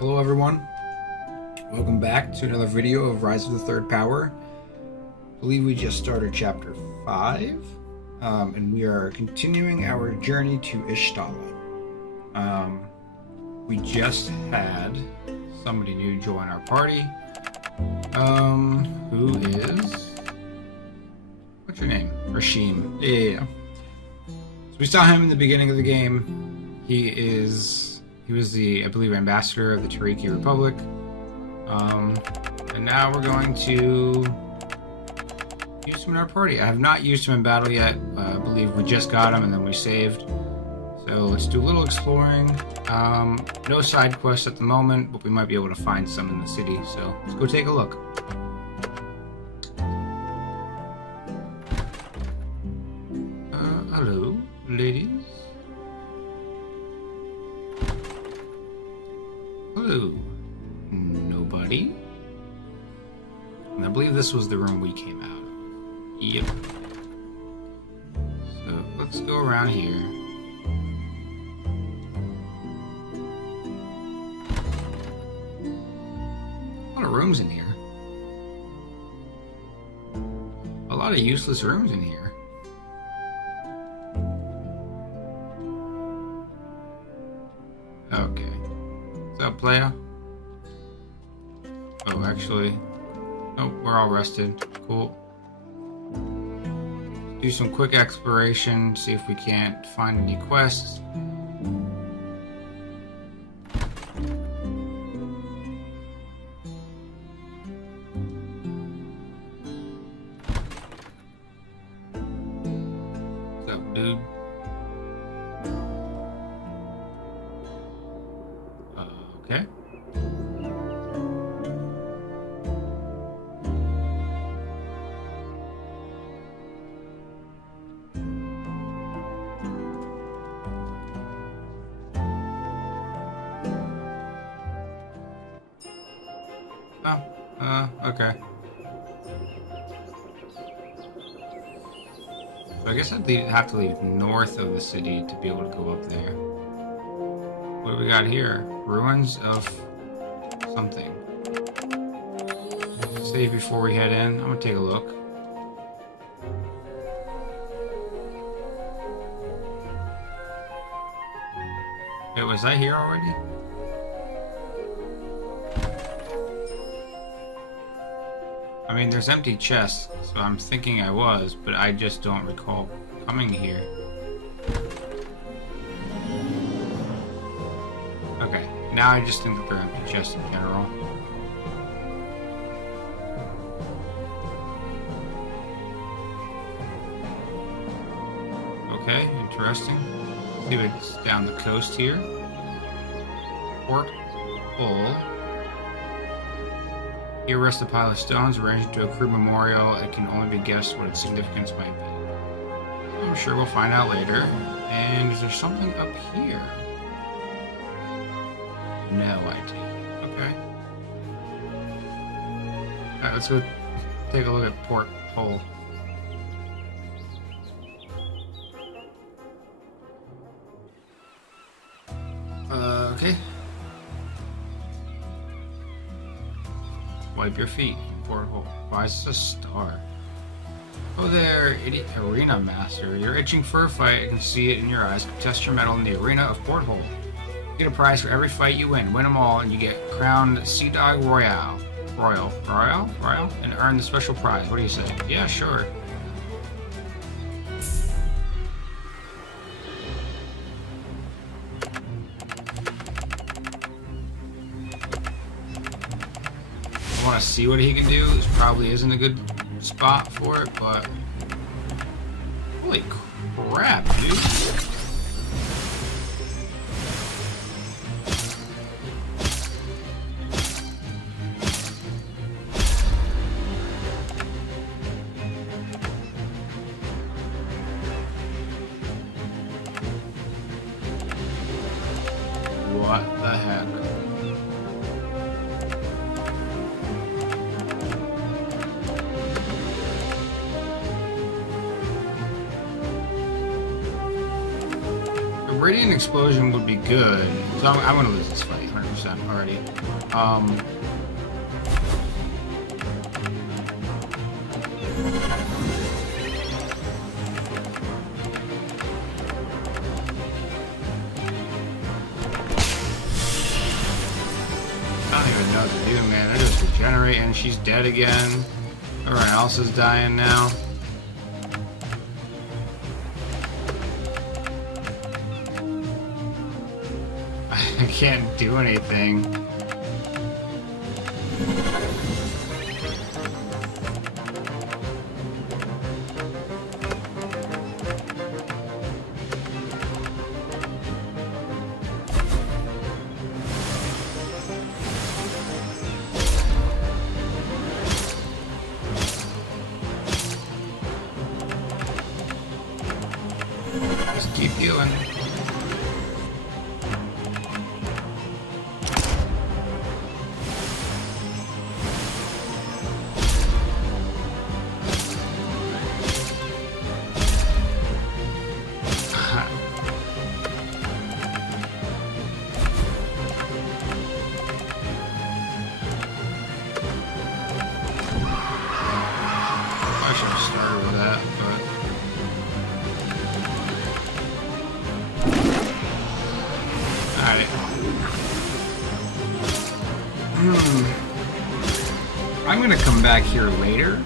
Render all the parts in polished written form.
Hello everyone, welcome back to another video of Rise of the Third Power. I believe we just started chapter 5, and we are continuing our journey to Ishtala. We just had somebody new join our party, who is, what's your name? Rashim. Yeah. So we saw him in the beginning of the game. He was the, I believe, ambassador of the Tariki Republic. And now we're going to use him in our party. I have not used him in battle yet. I believe we just got him and then we saved. So let's do a little exploring. No side quests at the moment, but we might be able to find some in the city. So let's go take a look. Hello, ladies. Hello, nobody. And I believe this was the room we came out of. Yep. So let's go around here. A lot of rooms in here. A lot of useless rooms in here. Okay. What's up, playa? Oh, actually... Oh, we're all rested. Cool. Do some quick exploration, see if we can't find any quests. What's up, dude? Okay. Okay. So I guess I'd have to leave north of the city to be able to go up there. What do we got here? Ruins of something. Save before we head in. I'm gonna take a look. Wait, was I here already? I mean, there's empty chests, so I'm thinking I was, but I just don't recall coming here. Okay, now I just think that they're empty chests in general. Okay, interesting. See if it's down the coast here. Port Hull. Here rests a pile of stones arranged into a crude memorial. It can only be guessed what its significance might be. I'm sure we'll find out later. And is there something up here? No idea. Okay. Alright, let's go take a look at Port Hull. Okay. Wipe your feet. Port Hull. Why is this a star? Oh there, idiot arena master. You're itching for a fight. I can see it in your eyes. Test your mettle in the arena of Port Hull. Get a prize for every fight you win. Win them all, and you get crowned Sea Dog Royale, and earn the special prize. What do you say? Yeah, sure. I want to see what he can do. This probably isn't a good spot for it, but holy crap, dude. What the heck? Radiant Explosion would be good. So I'm gonna lose this fight 100% already. I don't even know what to do, man. I just regenerate and she's dead again. Everyone else is dying now. I can't do anything. Just keep healing. I should have started with that, but alright. I'm gonna come back here later.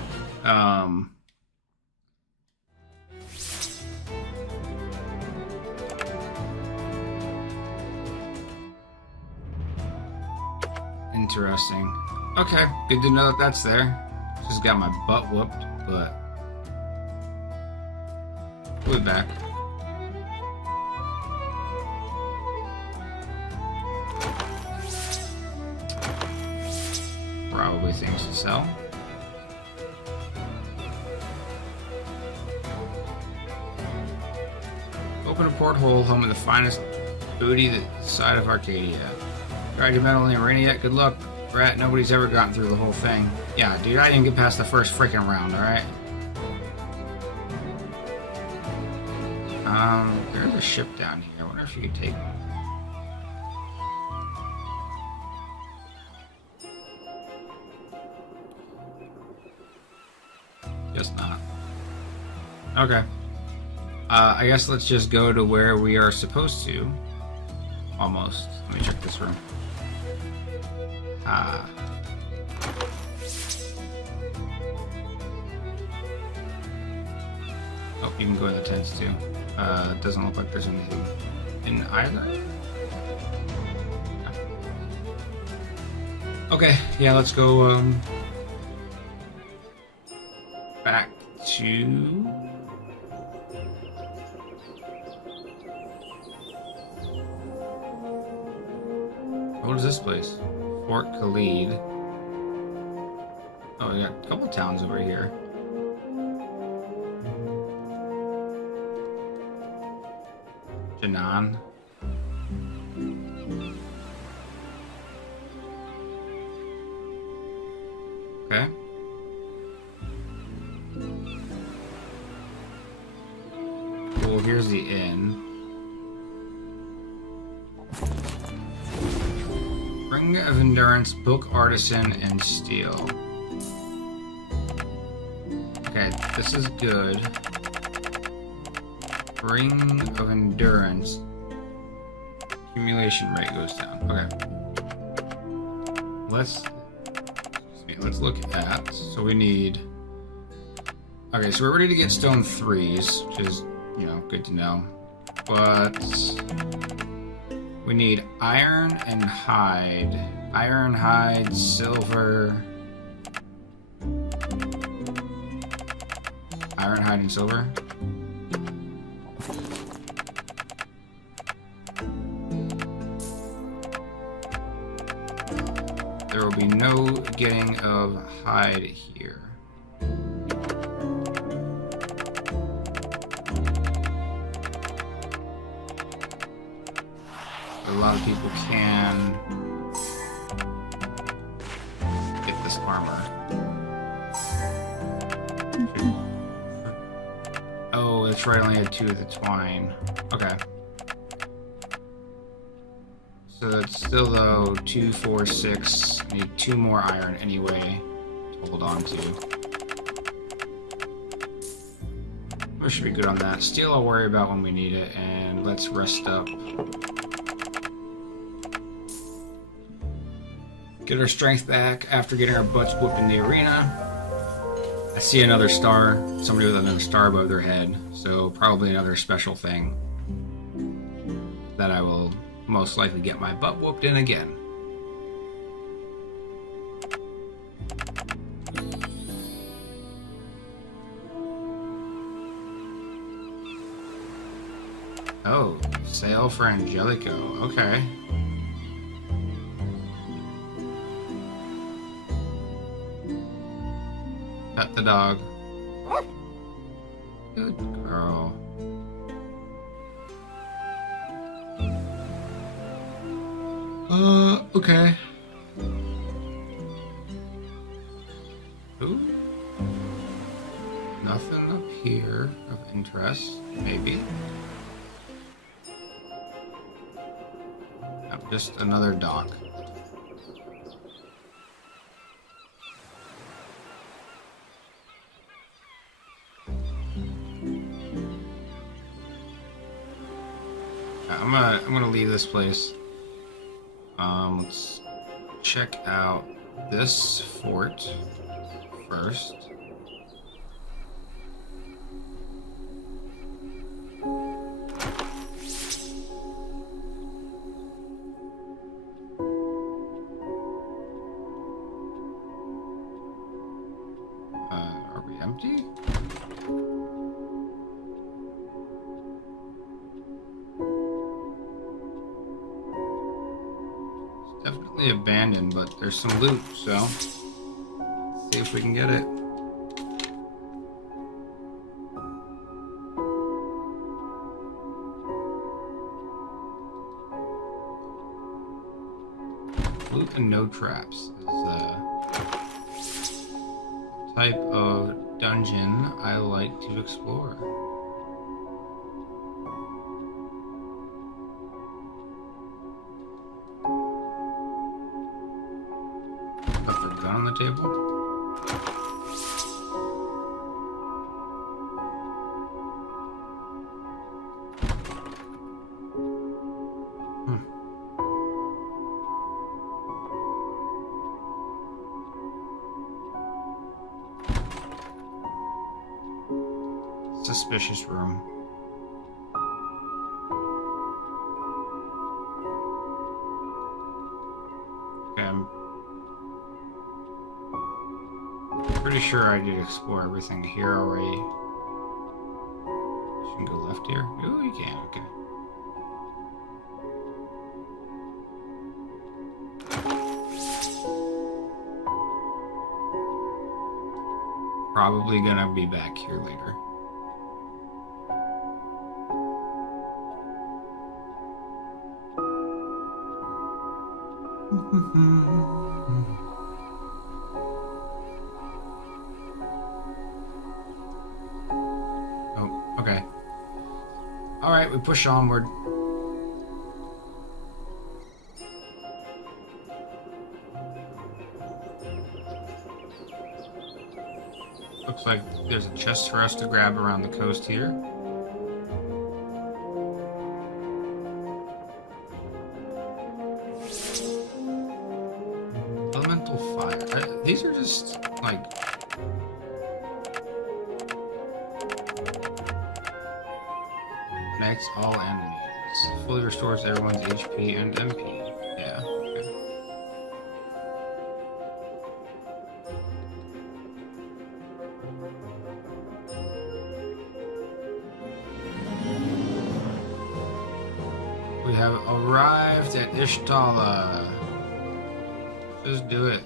Interesting. Okay, good to know that that's there. Just got my butt whooped, but we'll be back. Probably things to sell. Open a porthole, home of the finest booty this side of Arcadia. Tried your metal in the arena yet? Good luck, Rat. Nobody's ever gotten through the whole thing. Yeah, dude, I didn't get past the first freaking round, alright? There's a ship down here. I wonder if you could take me. Guess not. Okay. I guess let's just go to where we are supposed to. Almost. Let me check this room. Oh, you can go in the tents too. It doesn't look like there's anything in either. Okay, yeah, let's go back to what is this place? Fort Khalid. Oh, we got a couple towns over here. Janan. Okay. Cool, here's the inn. Ring of Endurance, Book Artisan, and Steel. Okay, this is good. Ring of Endurance. Accumulation rate goes down. Okay. Let's look at. So we need. Okay, so we're ready to get stone 3s, which is, you know, good to know. But we need iron and hide. Iron, hide, silver. Iron, hide, and silver. There will be no getting of hide here. A lot of people can get this armor. Oh, that's right, I only had 2 of the twine. Okay. So that's still though 2, 4, 6. I need 2 more iron anyway to hold on to. We should be good on that. Steel I'll worry about when we need it, and let's rest up. Get our strength back after getting our butts whooped in the arena. I see another star, somebody with another star above their head, so probably another special thing that I will most likely get my butt whooped in again. Oh, sale for Angelico. Okay. Pet the dog. Good girl. Okay. Ooh. Nothing up here of interest, maybe. Oh, just another dog. I'm gonna leave this place. Let's check out this fort first. Are we empty? Definitely abandoned, but there's some loot, so let's see if we can get it. Loot and no traps is the type of dungeon I like to explore. On the table. Suspicious room. Pretty sure I did explore everything here already. You can go left here. Ooh, you can. Okay. Probably gonna be back here later. Okay. Alright, we push onward. Looks like there's a chest for us to grab around the coast here. Elemental fire. These are just, like... Connects all enemies. Fully restores everyone's HP and MP. Yeah, okay. We have arrived at Y'shtola. Just do it.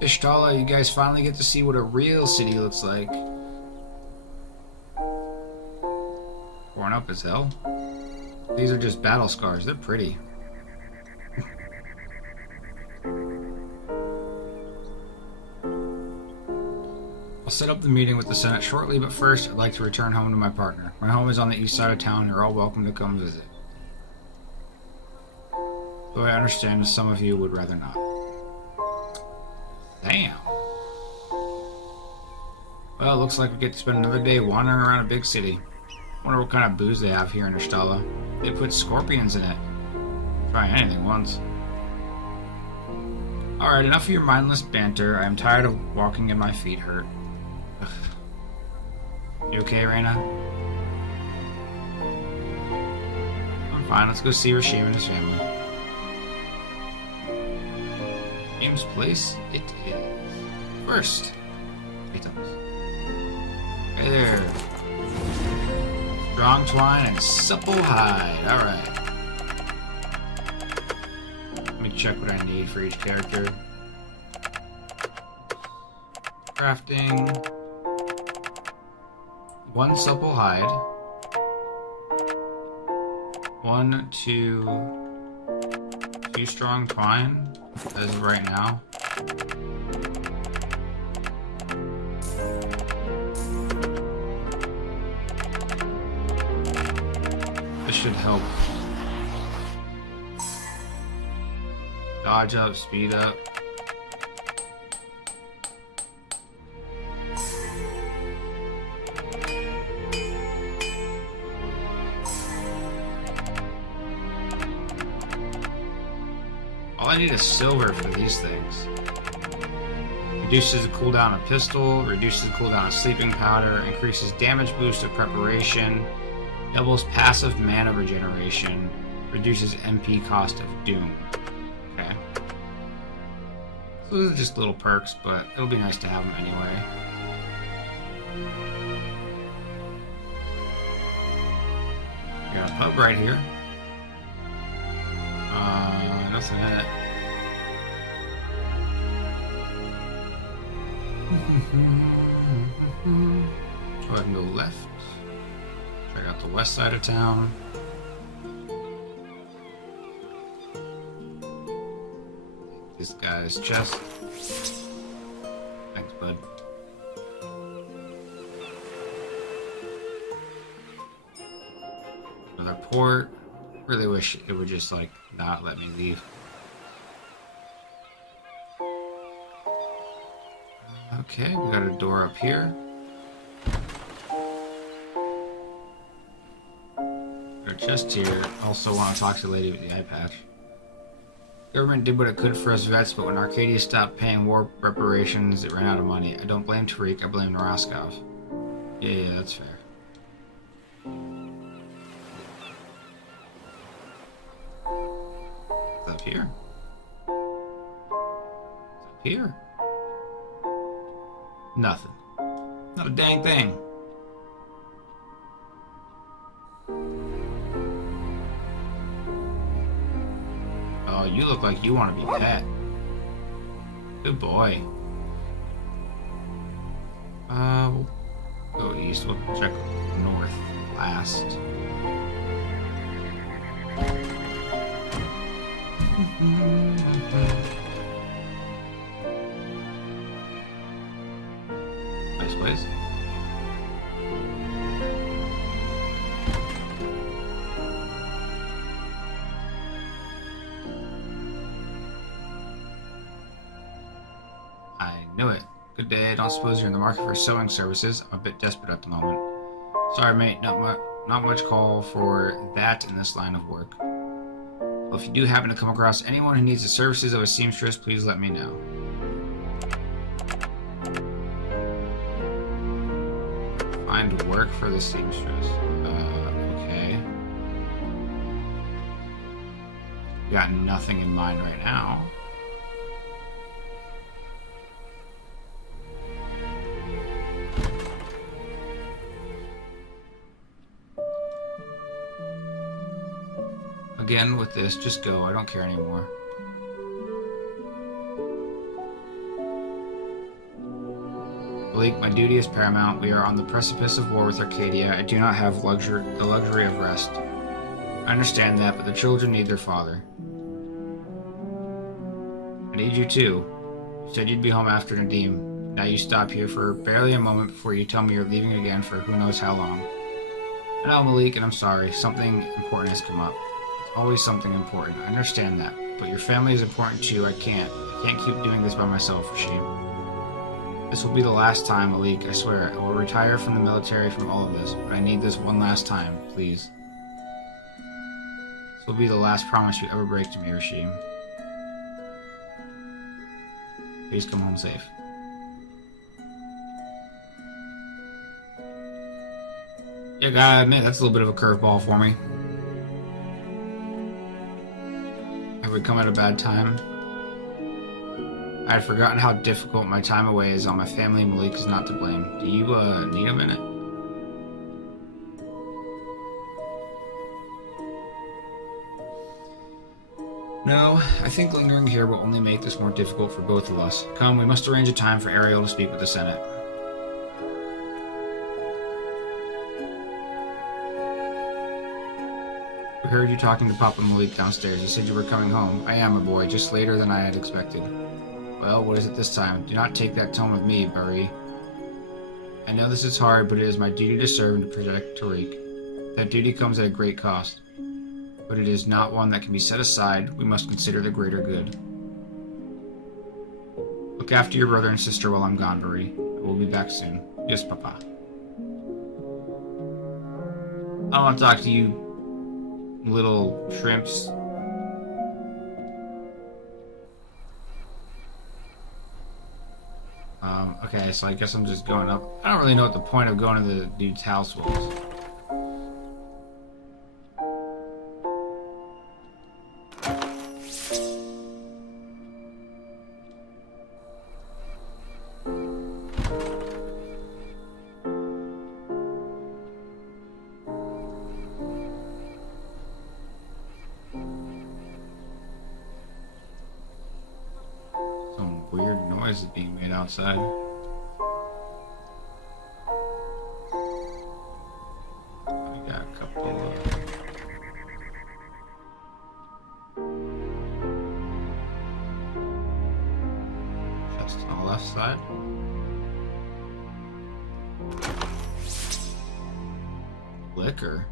Y'shtola, you guys finally get to see what a real city looks like. Worn up as hell. These are just battle scars. They're pretty. I'll set up the meeting with the Senate shortly, but first I'd like to return home to my partner. My home is on the east side of town. You're all welcome to come visit. Though I understand some of you would rather not. Damn. Well, it looks like we get to spend another day wandering around a big city. Wonder what kind of booze they have here in Erstella. They put scorpions in it. Try anything once. Alright, enough of your mindless banter. I am tired of walking and my feet hurt. Ugh. You okay, Reina? I'm fine. Let's go see Rashim and his family. James Place? It is. First. Items. Hey there. Strong twine and supple hide. Alright. Let me check what I need for each character. Crafting. 1 supple hide. 1, 2 strong twine, as of right now. This should help. Dodge up, speed up. All I need is silver for these things. Reduces the cooldown of pistol, reduces the cooldown of sleeping powder, increases damage boost of preparation, doubles passive mana regeneration, reduces MP cost of doom. Okay. So those are just little perks, but it'll be nice to have them anyway. We got a pub right here. Nothing in it. Go ahead and go left. Check out the west side of town. This guy's chest. Thanks, bud. Another port. Really wish it would just, like, not let me leave. Okay, we got a door up here. Got a chest here. Also want to talk to the lady with the eye patch. Government did what it could for us vets, but when Arcadia stopped paying war reparations, it ran out of money. I don't blame Tariq, I blame Naraskov. Yeah, that's fair. Up here? It's up here? Nothing. Not a dang thing. Oh, you look like you want to be pet. Good boy. We'll go east. We'll check north last. Nice place. I knew it. Good day. I don't suppose you're in the market for sewing services. I'm a bit desperate at the moment. Sorry, mate. Not much call for that in this line of work. Well, if you do happen to come across anyone who needs the services of a seamstress, please let me know. Find work for the seamstress. Okay. Got nothing in mind right now. Again, with this, just go. I don't care anymore. Malik, my duty is paramount. We are on the precipice of war with Arcadia. I do not have the luxury of rest. I understand that, but the children need their father. I need you too. You said you'd be home after Nadim. Now you stop here for barely a moment before you tell me you're leaving again for who knows how long. I know, Malik, and I'm sorry. Something important has come up. It's always something important. I understand that. But your family is important too. I can't keep doing this by myself, Rashim. This will be the last time, Malik. I swear. I will retire from the military from all of this. But I need this one last time, please. This will be the last promise you ever break to me, Rashim. Please come home safe. Yeah, gotta admit, that's a little bit of a curveball for me. Have we come at a bad time? I had forgotten how difficult my time away is on my family. Malik is not to blame. Do you, need a minute? No, I think lingering here will only make this more difficult for both of us. Come, we must arrange a time for Ariel to speak with the Senate. I heard you talking to Papa Malik downstairs. He said you were coming home. I am, my boy, just later than I had expected. Well, what is it this time? Do not take that tone with me, Bari. I know this is hard, but it is my duty to serve and to protect Tariq. That duty comes at a great cost. But it is not one that can be set aside. We must consider the greater good. Look after your brother and sister while I'm gone, Bari. I will be back soon. Yes, Papa. I want to talk to you, little shrimps. Okay, so I guess I'm just going up. I don't really know what the point of going to the dude's house was. Some weird noise is being made outside. Side. Liquor.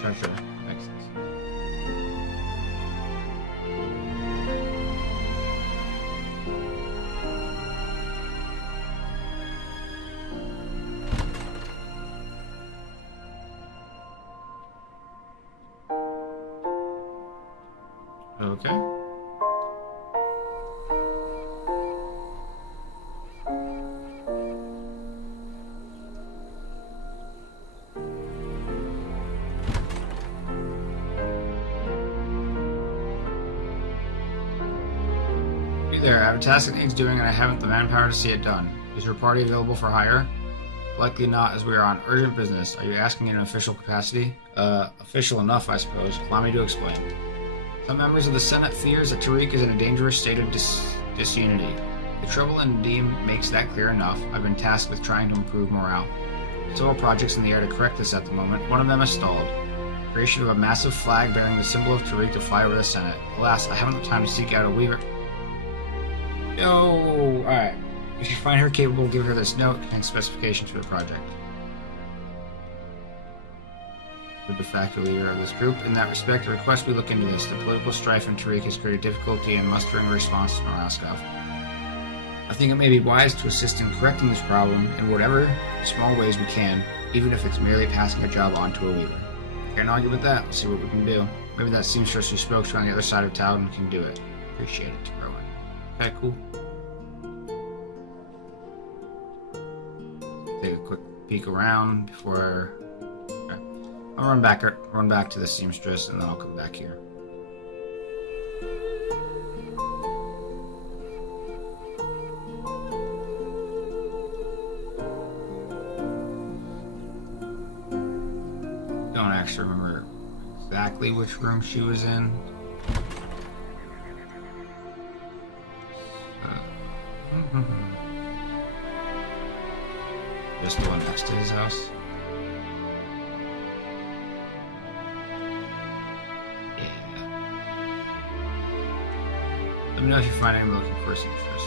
Treasure. Makes sense. Okay. Hey there, I have a task that needs doing and I haven't the manpower to see it done. Is your party available for hire? Likely not, as we are on urgent business. Are you asking in an official capacity? Official enough, I suppose. Allow me to explain. Some members of the Senate fears that Tariq is in a dangerous state of disunity. The trouble in Deem makes that clear enough. I've been tasked with trying to improve morale. Several projects in the air to correct this at the moment. One of them has stalled. Creation of a massive flag bearing the symbol of Tariq to fly over the Senate. Alas, I haven't the time to seek out a weaver. Yo! Alright. If you find her capable, give her this note and specifications for the project. The de facto leader of this group. In that respect, I request we look into this. The political strife in Tariq has created difficulty in mustering a response to Noraskov. I think it may be wise to assist in correcting this problem in whatever small ways we can, even if it's merely passing a job on to a weaver. Can't argue with that. Let's see what we can do. Maybe that seamstress who spoke to on the other side of town can do it. Appreciate it, Rowan. Okay, cool. Take a quick peek around before. Okay. I'll run back to the seamstress, and then I'll come back here. Don't actually remember exactly which room she was in. Just the one next to his house. me know if you find anyone looking for a seamstress.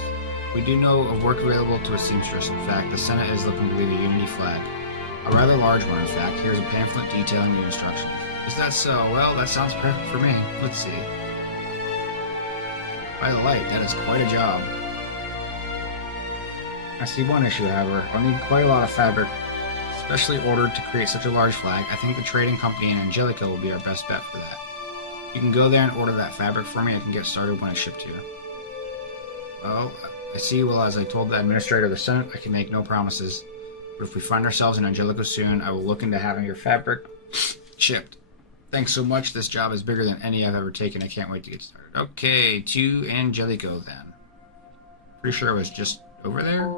We do know of work available to a seamstress. In fact, the Senate is looking to leave a unity flag. A rather large one, in fact. Here's a pamphlet detailing the instructions. Is that so? Well, that sounds perfect for me. Let's see. By the light, that is quite a job. I see one issue, however. I'll need quite a lot of fabric, especially ordered to create such a large flag. I think the trading company in Angelica will be our best bet for that. You can go there and order that fabric for me. I can get started when it's shipped here. Well, I see. Well, as I told the administrator of the Senate, I can make no promises. But if we find ourselves in Angelica soon, I will look into having your fabric shipped. Thanks so much. This job is bigger than any I've ever taken. I can't wait to get started. Okay, to Angelico then. Pretty sure it was just over there.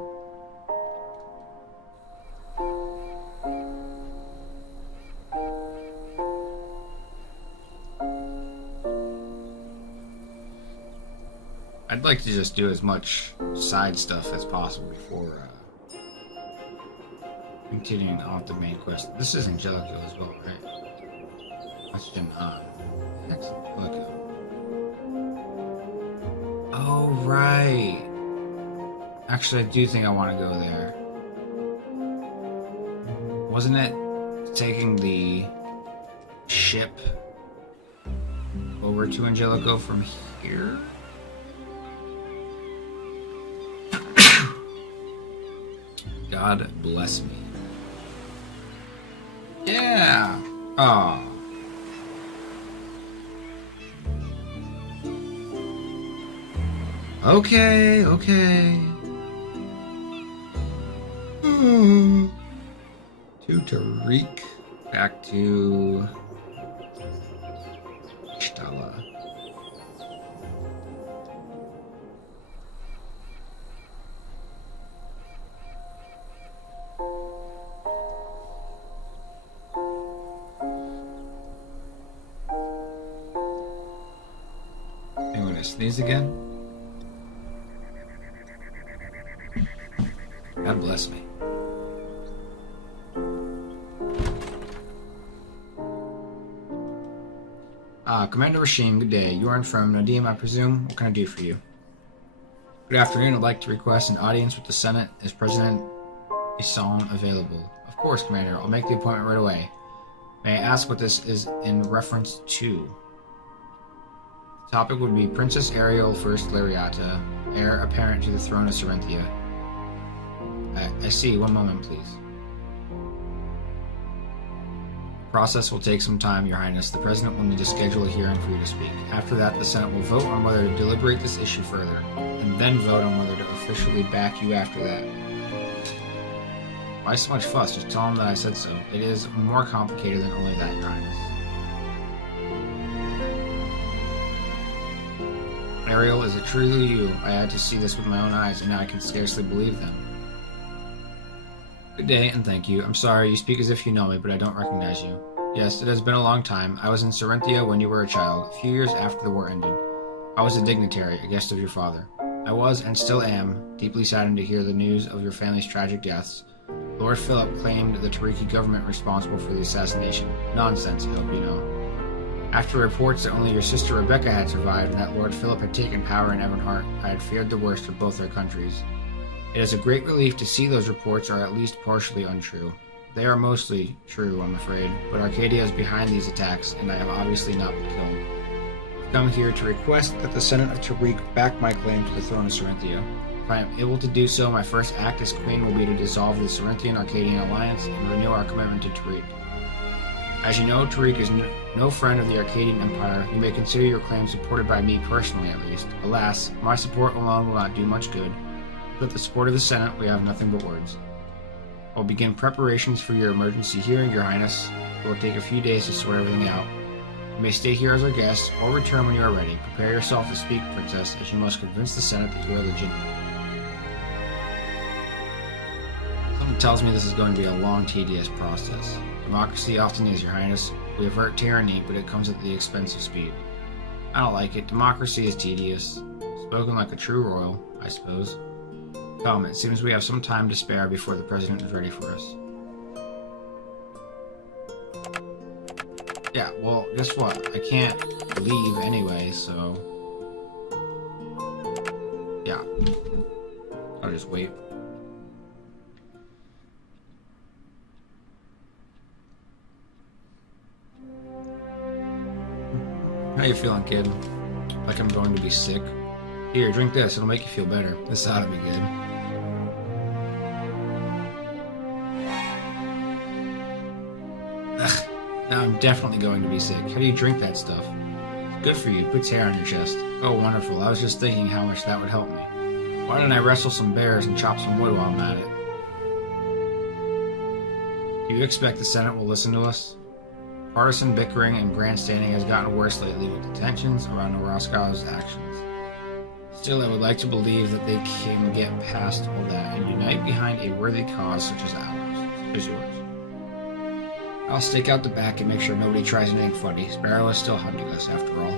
I'd like to just do as much side stuff as possible before continuing on with the main quest. This is Angelico as well, right? Question on. Next Angelico. Oh, right. Actually, I do think I want to go there. Wasn't it taking the ship over to Angelico from here? God bless me. Yeah. Oh. Okay, okay. To Tariq. Back to Shtala. I'm gonna sneeze again. God bless me. Commander Rashim, good day. You are from Nadim, I presume. What can I do for you? Good afternoon. I'd like to request an audience with the Senate. Is President Issan available? Of course, Commander. I'll make the appointment right away. May I ask what this is in reference to? The topic would be Princess Ariel First Lariata, heir apparent to the throne of Serenthia. I see. One moment, please. The process will take some time, Your Highness. The President will need to schedule a hearing for you to speak. After that, the Senate will vote on whether to deliberate this issue further, and then vote on whether to officially back you after that. Why so much fuss? Just tell him that I said so. It is more complicated than only that, Your Highness. Ariel, is it truly you? I had to see this with my own eyes, and now I can scarcely believe them. Good day, and thank you. I'm sorry, you speak as if you know me, but I don't recognize you. Yes, it has been a long time. I was in Serenthia when you were a child, a few years after the war ended. I was a dignitary, a guest of your father. I was, and still am, deeply saddened to hear the news of your family's tragic deaths. Lord Philip claimed the Tariqi government responsible for the assassination. Nonsense, I hope you know. After reports that only your sister Rebecca had survived and that Lord Philip had taken power in Ebonheart, I had feared the worst for both our countries. It is a great relief to see those reports are at least partially untrue. They are mostly true, I'm afraid, but Arcadia is behind these attacks, and I have obviously not been killed. I've come here to request that the Senate of Tariq back my claim to the throne of Serenthia. If I am able to do so, my first act as Queen will be to dissolve the Serenthian-Arcadian alliance and renew our commitment to Tariq. As you know, Tariq is no friend of the Arcadian Empire. You may consider your claim supported by me personally, at least. Alas, my support alone will not do much good. With the support of the Senate, we have nothing but words. I'll begin preparations for your emergency hearing, Your Highness. It will take a few days to sort everything out. You may stay here as our guest, or return when you are ready. Prepare yourself to speak, Princess, as you must convince the Senate that you are legitimate. Something tells me this is going to be a long, tedious process. Democracy often is, Your Highness. We avert tyranny, but it comes at the expense of speed. I don't like it. Democracy is tedious. Spoken like a true royal, I suppose. Come, it seems we have some time to spare before the President is ready for us. Yeah, well, guess what? I can't leave anyway, so... I'll just wait. How you feeling, kid? Like I'm going to be sick? Here, drink this. It'll make you feel better. This ought to be good. Ugh. Now I'm definitely going to be sick. How do you drink that stuff? Good for you. Puts hair on your chest. Oh, wonderful. I was just thinking how much that would help me. Why don't I wrestle some bears and chop some wood while I'm at it? Do you expect the Senate will listen to us? Partisan bickering and grandstanding has gotten worse lately with the tensions around Roscow's actions. Still, I would like to believe that they can get past all that and unite behind a worthy cause such as yours. I'll stake out the back and make sure nobody tries anything funny. Sparrow is still hunting us, after all.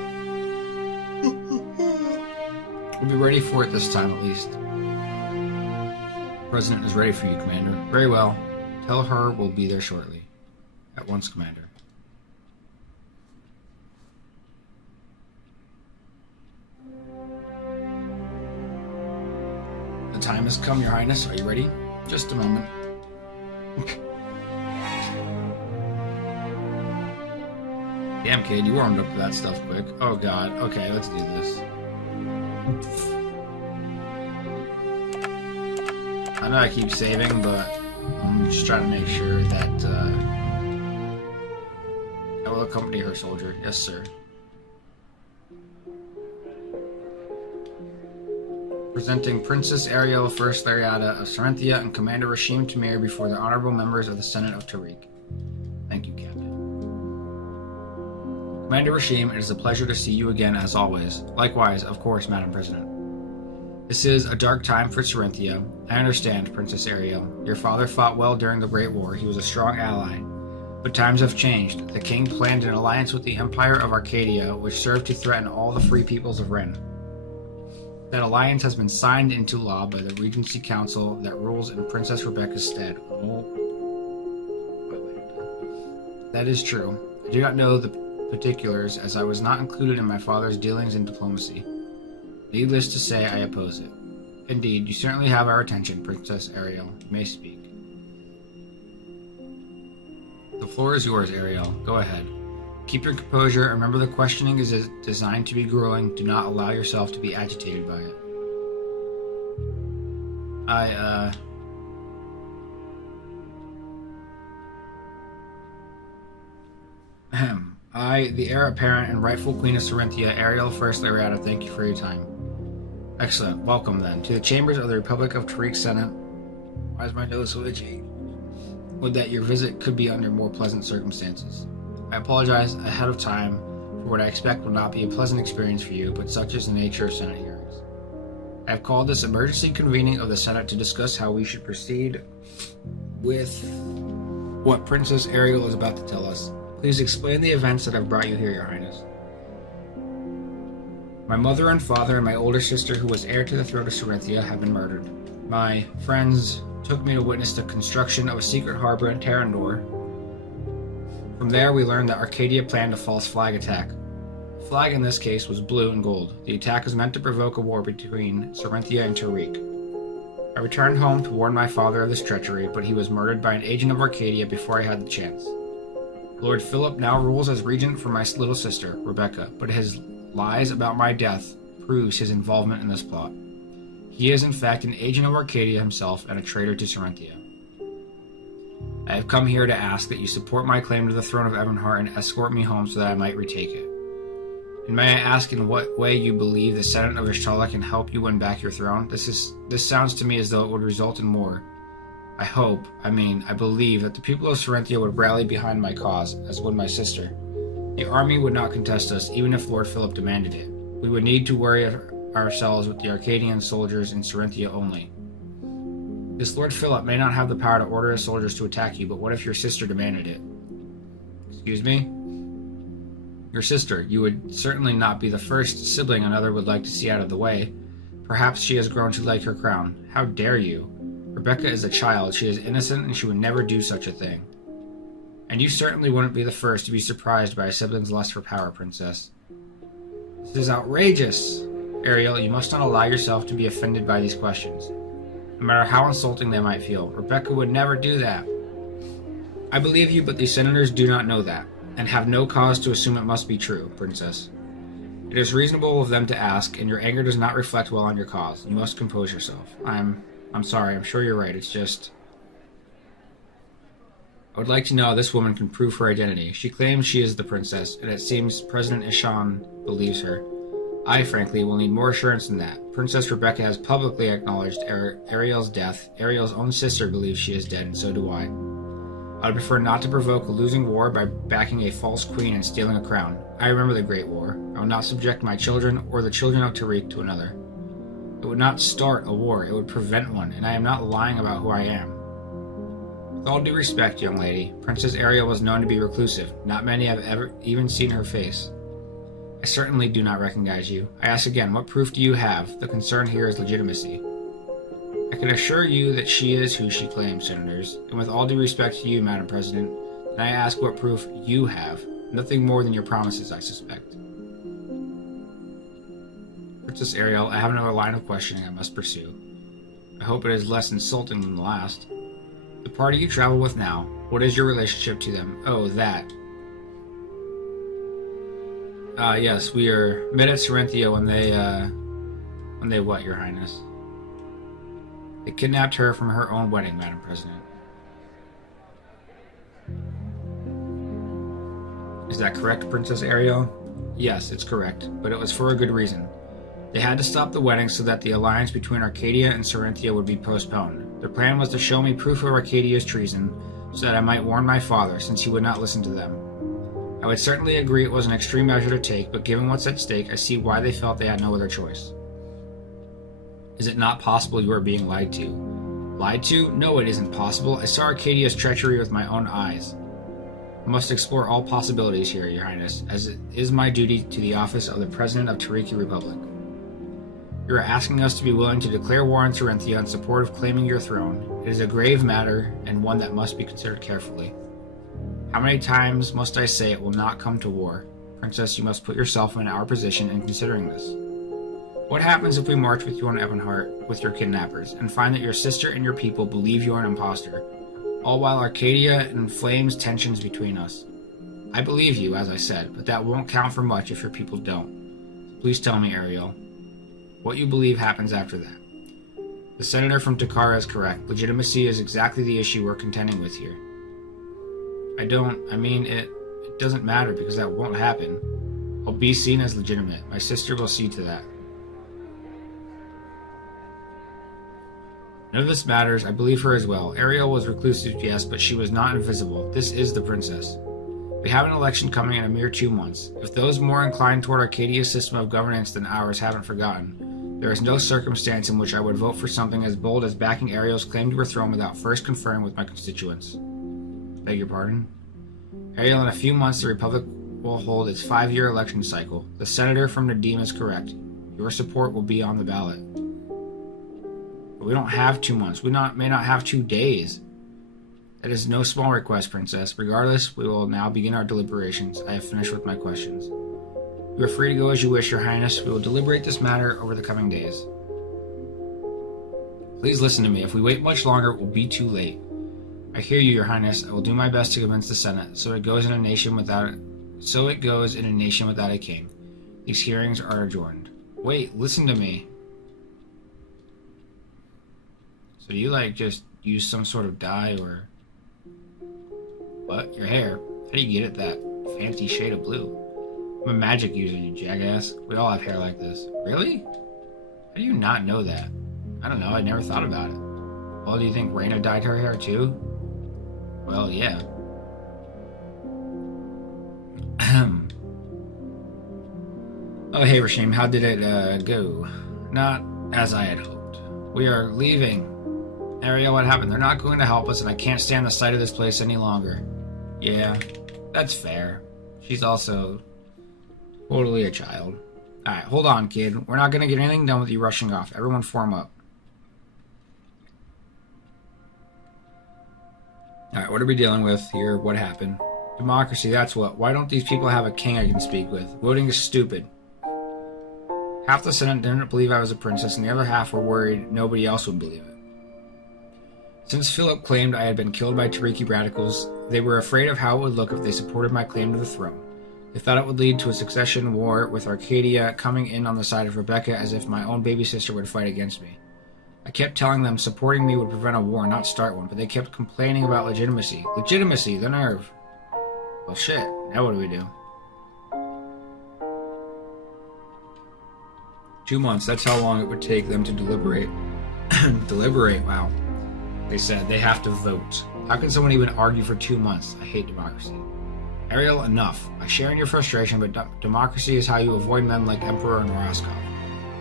We'll be ready for it this time, at least. The President is ready for you, Commander. Very well. Tell her we'll be there shortly. At once, Commander. The time has come, Your Highness. Are you ready? Just a moment. Damn, kid, you warmed up to that stuff quick. Oh, God. Okay, let's do this. I know I keep saving, but I'm just trying to make sure that I will accompany her, soldier. Yes, sir. Presenting Princess Ariel, First Lariata of Sarenthia, and Commander Rashim Tamir before the honorable members of the Senate of Tariq. Thank you, Captain. Commander Rashim, it is a pleasure to see you again as always. Likewise, of course, Madam President. This is a dark time for Sarenthia. I understand, Princess Ariel. Your father fought well during the Great War. He was a strong ally. But times have changed. The king planned an alliance with the Empire of Arcadia, which served to threaten all the free peoples of Ren. That alliance has been signed into law by the Regency Council that rules in Princess Rebecca's stead. That is true. I do not know the particulars, as I was not included in my father's dealings in diplomacy. Needless to say, I oppose it. Indeed, you certainly have our attention, Princess Ariel. You may speak. The floor is yours, Ariel. Go ahead. Keep your composure. Remember, the questioning is designed to be grueling. Do not allow yourself to be agitated by it. I, the heir apparent and rightful Queen of Sarenthia, Ariel First Lariata, thank you for your time. Excellent. Welcome, then, to the chambers of the Republic of Tariq Senate. Why is my nose so itchy? Would that your visit could be under more pleasant circumstances. I apologize ahead of time for what I expect will not be a pleasant experience for you, but such is the nature of Senate hearings. I have called this emergency convening of the Senate to discuss how we should proceed with what Princess Ariel is about to tell us. Please explain the events that have brought you here, Your Highness. My mother and father and my older sister, who was heir to the throne of Sarenthia, have been murdered. My friends took me to witness the construction of a secret harbor in Terrandor. From there, we learned that Arcadia planned a false flag attack. The flag in this case was blue and gold. The attack was meant to provoke a war between Sarenthia and Tariq. I returned home to warn my father of this treachery, but he was murdered by an agent of Arcadia before I had the chance. Lord Philip now rules as regent for my little sister, Rebecca, but his lies about my death proves his involvement in this plot. He is in fact an agent of Arcadia himself and a traitor to Sarenthia. I have come here to ask that you support my claim to the throne of Ebonheart and escort me home so that I might retake it. And may I ask in what way you believe the Senate of Ishtallah can help you win back your throne? This sounds to me as though it would result in war. I believe that the people of Sarenthia would rally behind my cause, as would my sister. The army would not contest us, even if Lord Philip demanded it. We would need to worry ourselves with the Arcadian soldiers in Sarenthia only. This Lord Philip may not have the power to order his soldiers to attack you, but what if your sister demanded it? Excuse me? Your sister. You would certainly not be the first sibling another would like to see out of the way. Perhaps she has grown to like her crown. How dare you? Rebecca is a child. She is innocent, and she would never do such a thing. And you certainly wouldn't be the first to be surprised by a sibling's lust for power, Princess. This is outrageous. Ariel, you must not allow yourself to be offended by these questions. No matter how insulting they might feel, Rebecca would never do that. I believe you, but these senators do not know that, and have no cause to assume it must be true, Princess. It is reasonable of them to ask, and your anger does not reflect well on your cause. You must compose yourself. I'm sorry, I'm sure you're right, it's just... I would like to know how this woman can prove her identity. She claims she is the princess, and it seems President Ishan believes her. I, frankly, will need more assurance than that. Princess Rebecca has publicly acknowledged Ariel's death. Ariel's own sister believes she is dead, and so do I. I would prefer not to provoke a losing war by backing a false queen and stealing a crown. I remember the Great War. I will not subject my children or the children of Tariq to another. It would not start a war, it would prevent one, and I am not lying about who I am. With all due respect, young lady, Princess Ariel was known to be reclusive. Not many have ever even seen her face. I certainly do not recognize you. I ask again, what proof do you have? The concern here is legitimacy. I can assure you that she is who she claims, senators, and with all due respect to you, Madam President, then I ask what proof you have. Nothing more than your promises, I suspect. Princess Ariel, I have another line of questioning I must pursue. I hope it is less insulting than the last. The party you travel with now, what is your relationship to them? Oh, that. Yes, we are met at Serenthia when they what, Your Highness? They kidnapped her from her own wedding, Madam President. Is that correct, Princess Ariel? Yes, it's correct, but it was for a good reason. They had to stop the wedding so that the alliance between Arcadia and Serenthia would be postponed. Their plan was to show me proof of Arcadia's treason, so that I might warn my father, since he would not listen to them. I would certainly agree it was an extreme measure to take, but given what's at stake, I see why they felt they had no other choice. Is it not possible you are being lied to? Lied to? No, it isn't possible. I saw Arcadia's treachery with my own eyes. I must explore all possibilities here, Your Highness, as it is my duty to the office of the President of Tariqi Republic. You are asking us to be willing to declare war on Serenthia in support of claiming your throne. It is a grave matter, and one that must be considered carefully. How many times must I say it will not come to war? Princess, you must put yourself in our position in considering this. What happens if we march with you on Ebonheart with your kidnappers, and find that your sister and your people believe you are an impostor, all while Arcadia inflames tensions between us? I believe you, as I said, but that won't count for much if your people don't. Please tell me, Ariel, what you believe happens after that. The senator from Takara is correct. Legitimacy is exactly the issue we're contending with here. It doesn't matter because that won't happen. I'll be seen as legitimate. My sister will see to that. None of this matters. I believe her as well. Ariel was reclusive, yes, but she was not invisible. This is the princess. We have an election coming in a mere 2 months. If those more inclined toward Arcadia's system of governance than ours haven't forgotten, there is no circumstance in which I would vote for something as bold as backing Ariel's claim to her throne without first conferring with my constituents. Beg your pardon? Ariel, in a few months the Republic will hold its 5-year election cycle. The senator from Nadim is correct. Your support will be on the ballot. But we don't have 2 months. We may not have 2 days. That is no small request, Princess. Regardless, we will now begin our deliberations. I have finished with my questions. You are free to go as you wish, Your Highness. We will deliberate this matter over the coming days. Please listen to me. If we wait much longer, it will be too late. I hear you, Your Highness. I will do my best to convince the Senate, so it goes in a nation without a king. These hearings are adjourned. Wait, listen to me. So do you, just use some sort of dye or... What? Your hair? How do you get it that fancy shade of blue? I'm a magic user, you jackass. We all have hair like this. Really? How do you not know that? I don't know, I never thought about it. Well, do you think Raina dyed her hair too? Well, yeah. Oh, hey, Rashim, how did it go? Not as I had hoped. We are leaving. Ariel, what happened? They're not going to help us, and I can't stand the sight of this place any longer. Yeah, that's fair. She's also totally a child. Alright, hold on, kid. We're not going to get anything done with you rushing off. Everyone form up. Alright, what are we dealing with here? What happened? Democracy, that's what. Why don't these people have a king I can speak with? Voting is stupid. Half the Senate didn't believe I was a princess, and the other half were worried nobody else would believe it. Since Philip claimed I had been killed by Tariki radicals, they were afraid of how it would look if they supported my claim to the throne. They thought it would lead to a succession war, with Arcadia coming in on the side of Rebecca as if my own baby sister would fight against me. I kept telling them supporting me would prevent a war, not start one, but they kept complaining about legitimacy. Legitimacy, the nerve. Well, shit. Now what do we do? 2 months, that's how long it would take them to deliberate. Deliberate, wow. They said they have to vote. How can someone even argue for 2 months? I hate democracy. Ariel, enough. I share in your frustration, but democracy is how you avoid men like Emperor Naraskov.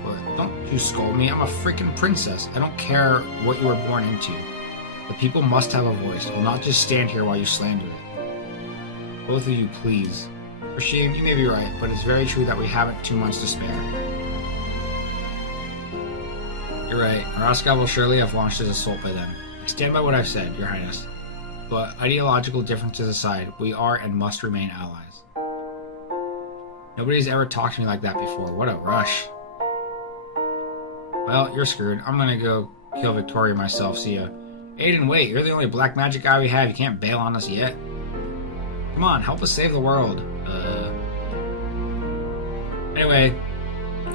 But don't you scold me. I'm a freaking princess. I don't care what you were born into. The people must have a voice. I will not just stand here while you slander it. Both of you, please. Rashim, you may be right, but it's very true that we haven't 2 months to spare. You're right. Naraskov will surely have launched his assault by then. I stand by what I've said, Your Highness. But ideological differences aside, we are and must remain allies. Nobody's ever talked to me like that before. What a rush. Well, you're screwed. I'm gonna go kill Victoria myself. See ya. Aiden, wait. You're the only black magic guy we have. You can't bail on us yet. Come on, help us save the world. Anyway,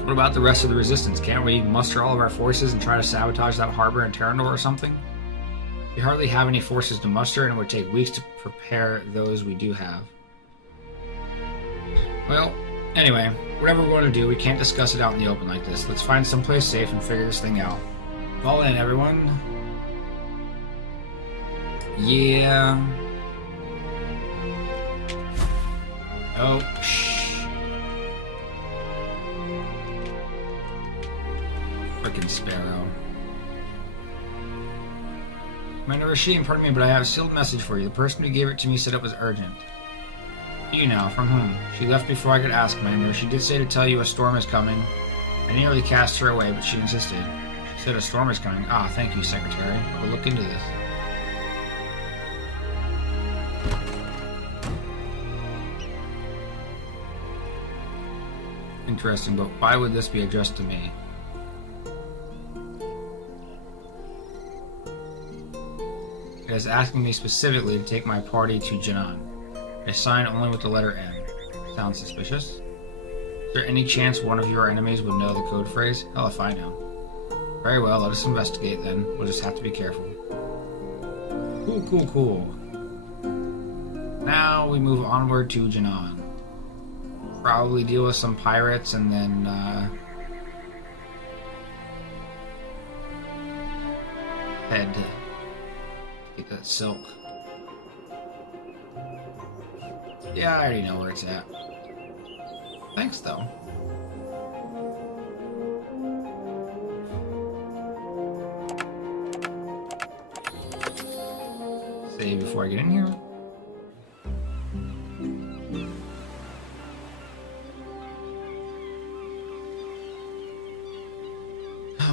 what about the rest of the resistance? Can't we muster all of our forces and try to sabotage that harbor in Terranor or something? We hardly have any forces to muster, and it would take weeks to prepare those we do have. Well, anyway, whatever we're going to do, we can't discuss it out in the open like this. Let's find someplace safe and figure this thing out. Fall in, everyone. Yeah. Oh, shh. Frickin' Sparrow. Commander Rashim, pardon me, but I have a sealed message for you. The person who gave it to me said it was urgent. You know, from whom? She left before I could ask, Commander. She did say to tell you a storm is coming. I nearly cast her away, but she insisted. She said a storm is coming. Ah, thank you, Secretary. I will look into this. Interesting, but why would this be addressed to me? It is asking me specifically to take my party to Janan. I sign only with the letter M. Sounds suspicious. Is there any chance one of your enemies would know the code phrase? Hell if I know. Very well, let us investigate then. We'll just have to be careful. Cool. Now we move onward to Janan. Probably deal with some pirates and then, head to get that silk. Yeah, I already know where it's at. Thanks, though. Save before I get in here.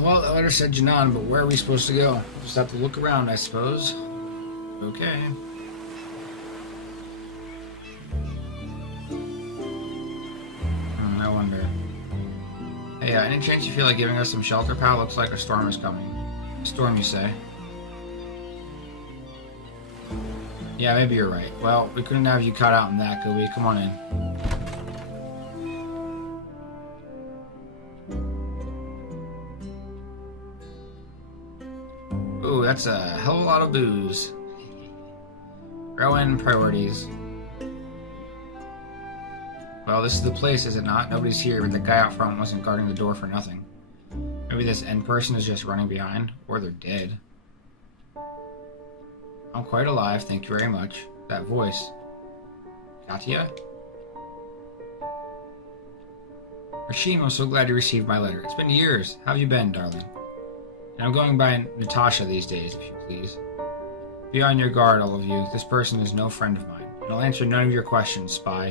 Well, the letter said Janan, but where are we supposed to go? Just have to look around, I suppose. Okay. I wonder. Hey, any chance you feel like giving us some shelter, pal? Looks like a storm is coming. A storm, you say? Yeah, maybe you're right. Well, we couldn't have you caught out in that, could we? Come on in. Ooh, that's a hell of a lot of booze. Throw in priorities. Well, this is the place, is it not? Nobody's here, but the guy out front wasn't guarding the door for nothing. Maybe this end person is just running behind, or they're dead. I'm quite alive, thank you very much. That voice. Katya? Rashim, I'm so glad you received my letter. It's been years. How have you been, darling? And I'm going by Natasha these days, if you please. Be on your guard, all of you. This person is no friend of mine. And I'll answer none of your questions, spy.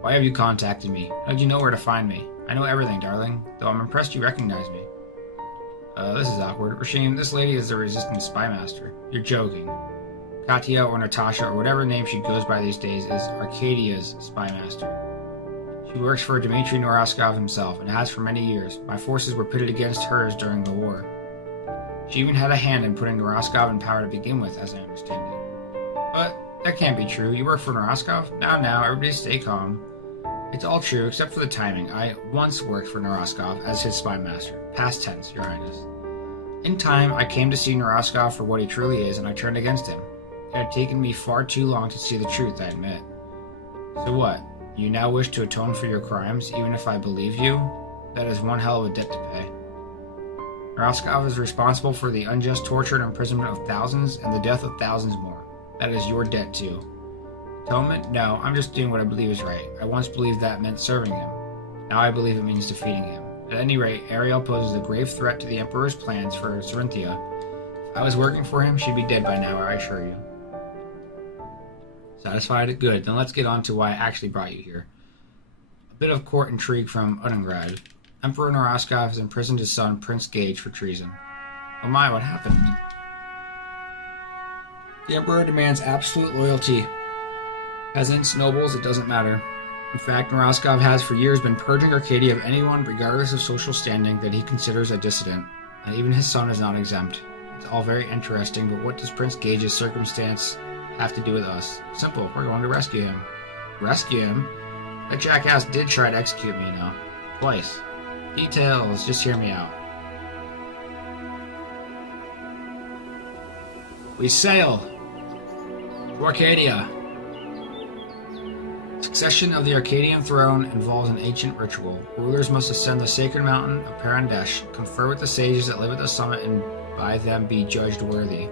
Why have you contacted me? How did you know where to find me? I know everything, darling. Though I'm impressed you recognize me. This is awkward. Rashim, this lady is the Resistance Spy Master. You're joking. Katya or Natasha or whatever name she goes by these days is Arcadia's Spy Master. She works for Dmitry Noraskov himself, and has for many years. My forces were pitted against hers during the war. She even had a hand in putting Noraskov in power to begin with, as I understand it. But that can't be true. You work for Noraskov? Now, everybody stay calm. It's all true, except for the timing. I once worked for Noraskov as his spy master. Past tense, Your Highness. In time, I came to see Noraskov for what he truly is, and I turned against him. It had taken me far too long to see the truth, I admit. So what? You now wish to atone for your crimes, even if I believe you? That is one hell of a debt to pay. Noraskov is responsible for the unjust torture and imprisonment of thousands, and the death of thousands more. That is your debt too. Atonement? No, I'm just doing what I believe is right. I once believed that meant serving him. Now I believe it means defeating him. At any rate, Ariel poses a grave threat to the Emperor's plans for Sarinthia. If I was working for him, she'd be dead by now, I assure you. Satisfied? Good. Then let's get on to why I actually brought you here. A bit of court intrigue from Uningrad. Emperor Noraskov has imprisoned his son, Prince Gage, for treason. Oh my, what happened? The Emperor demands absolute loyalty. Peasants, nobles, it doesn't matter. In fact, Noraskov has for years been purging Arcadia of anyone, regardless of social standing, that he considers a dissident. And even his son is not exempt. It's all very interesting, but what does Prince Gage's circumstance have to do with us? Simple, we're going to rescue him. Rescue him? That jackass did try to execute me, twice. Details, just hear me out. We sail to Arcadia. Succession of the Arcadian throne involves an ancient ritual. Rulers must ascend the sacred mountain of Parandesh, confer with the sages that live at the summit, and by them be judged worthy.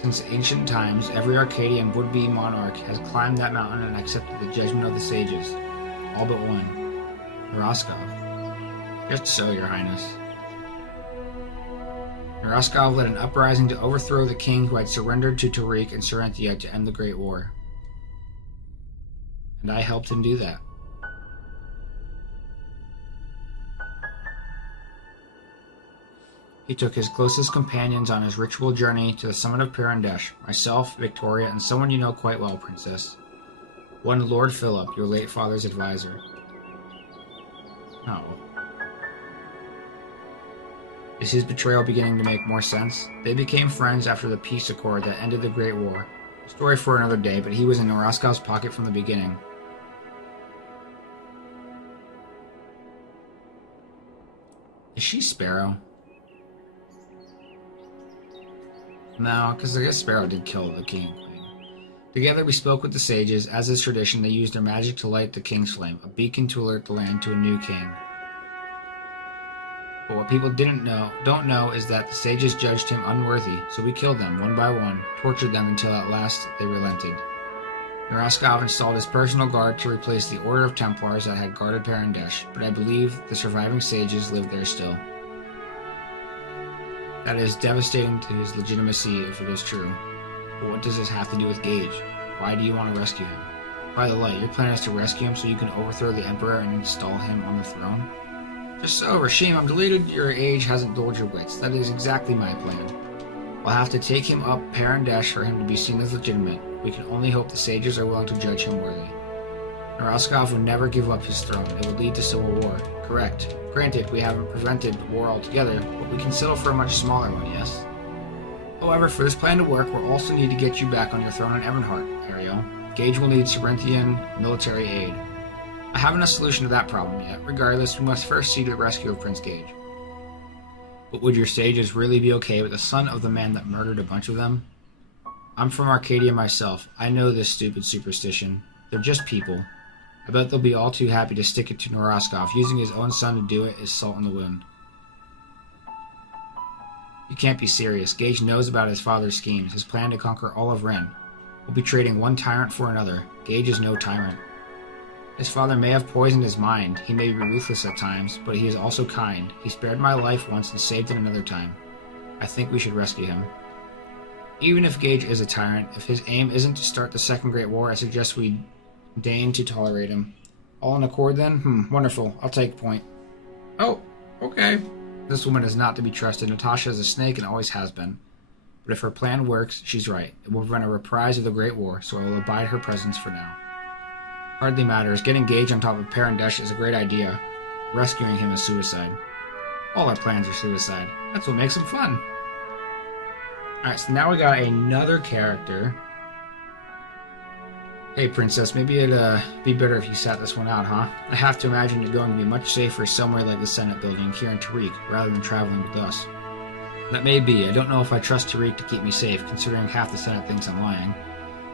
Since ancient times, every Arcadian would-be monarch has climbed that mountain and accepted the judgment of the sages. All but one. Noraskov. Just so, Your Highness. Noraskov led an uprising to overthrow the king who had surrendered to Tariq and Sarinthia to end the Great War. And I helped him do that. He took his closest companions on his ritual journey to the summit of Parandesh, myself, Victoria, and someone you know quite well, Princess. One Lord Philip, your late father's advisor. No. Is his betrayal beginning to make more sense? They became friends after the peace accord that ended the Great War. A story for another day, but he was in Noraskov's pocket from the beginning. Is she Sparrow? No, because I guess Sparrow did kill the king. Together we spoke with the sages. As is tradition, they used their magic to light the king's flame, a beacon to alert the land to a new king. But what people don't know is that the sages judged him unworthy, so we killed them one by one, tortured them until at last they relented. Noraskov installed his personal guard to replace the Order of Templars that had guarded Parandesh, but I believe the surviving sages live there still. That is devastating to his legitimacy if it is true. But what does this have to do with Gage? Why do you want to rescue him? By the light, your plan is to rescue him so you can overthrow the Emperor and install him on the throne? Just so, Rashim, I'm delighted your age hasn't dulled your wits. That is exactly my plan. We'll have to take him up Parandesh for him to be seen as legitimate. We can only hope the sages are willing to judge him worthy. Noraskov would never give up his throne. It would lead to civil war. Correct. Granted, we haven't prevented war altogether, but we can settle for a much smaller one, yes? However, for this plan to work, we'll also need to get you back on your throne in Everhart, Ariel. Gage will need Sarinthian military aid. I haven't a solution to that problem yet. Regardless, we must first see to the rescue of Prince Gage. But would your sages really be okay with the son of the man that murdered a bunch of them? I'm from Arcadia myself. I know this stupid superstition. They're just people. I bet they'll be all too happy to stick it to Noraskov. Using his own son to do it is salt in the wound. You can't be serious. Gage knows about his father's schemes, his plan to conquer all of Ren. We'll be trading one tyrant for another. Gage is no tyrant. His father may have poisoned his mind. He may be ruthless at times, but he is also kind. He spared my life once and saved it another time. I think we should rescue him. Even if Gage is a tyrant, if his aim isn't to start the Second Great War, I suggest we deign to tolerate him. All in accord then? Wonderful. I'll take point. Oh, okay. This woman is not to be trusted. Natasha is a snake and always has been. But if her plan works, she's right. It will prevent a reprise of the Great War, so I will abide her presence for now. Hardly matters. Getting Gage on top of Parandesh is a great idea. Rescuing him is suicide. All our plans are suicide. That's what makes them fun. Alright, so now we got another character. Hey, Princess, maybe it'd be better if you sat this one out, huh? I have to imagine you're going to be much safer somewhere like the Senate building here in Tariq, rather than traveling with us. That may be. I don't know if I trust Tariq to keep me safe, considering half the Senate thinks I'm lying.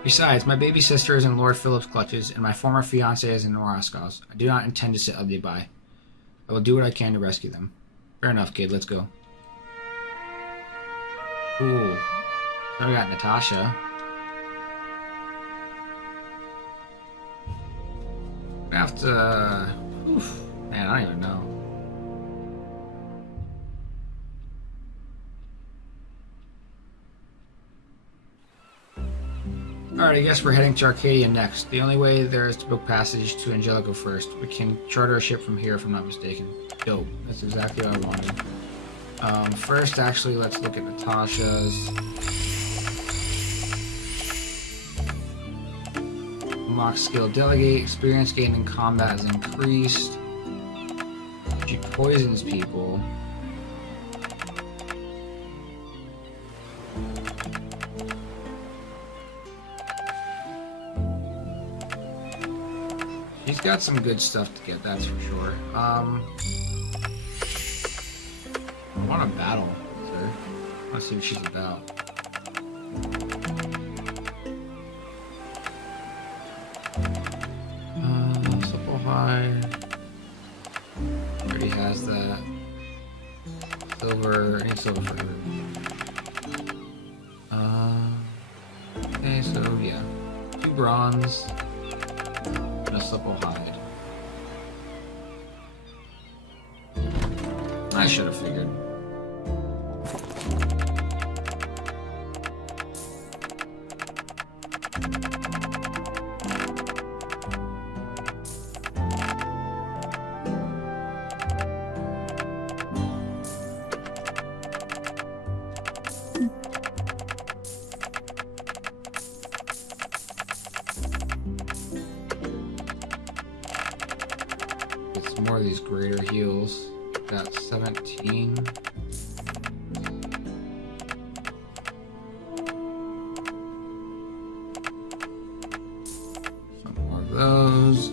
Besides, my baby sister is in Lord Philip's clutches, and my former fiancé is in Noraskos. I do not intend to sit idly by. I will do what I can to rescue them. Fair enough, kid. Let's go. Cool. Now we got Natasha. I have to... Oof. Man, I don't even know. Alright, I guess we're heading to Arcadia next. The only way there is to book passage to Angelica first. We can charter a ship from here if I'm not mistaken. Dope. That's exactly what I wanted. First, actually, let's look at Natasha's. Unlock skill delegate. Experience gained in combat is increased. She poisons people. She's got some good stuff to get, that's for sure. I want to battle with her. I want to see what she's about. Supple high. Already has that. Silver. I need silver for her. Okay, so yeah. 2 bronze. And a supple hide. I should have figured. It's more of these greater heals. Got 17. Some more of those.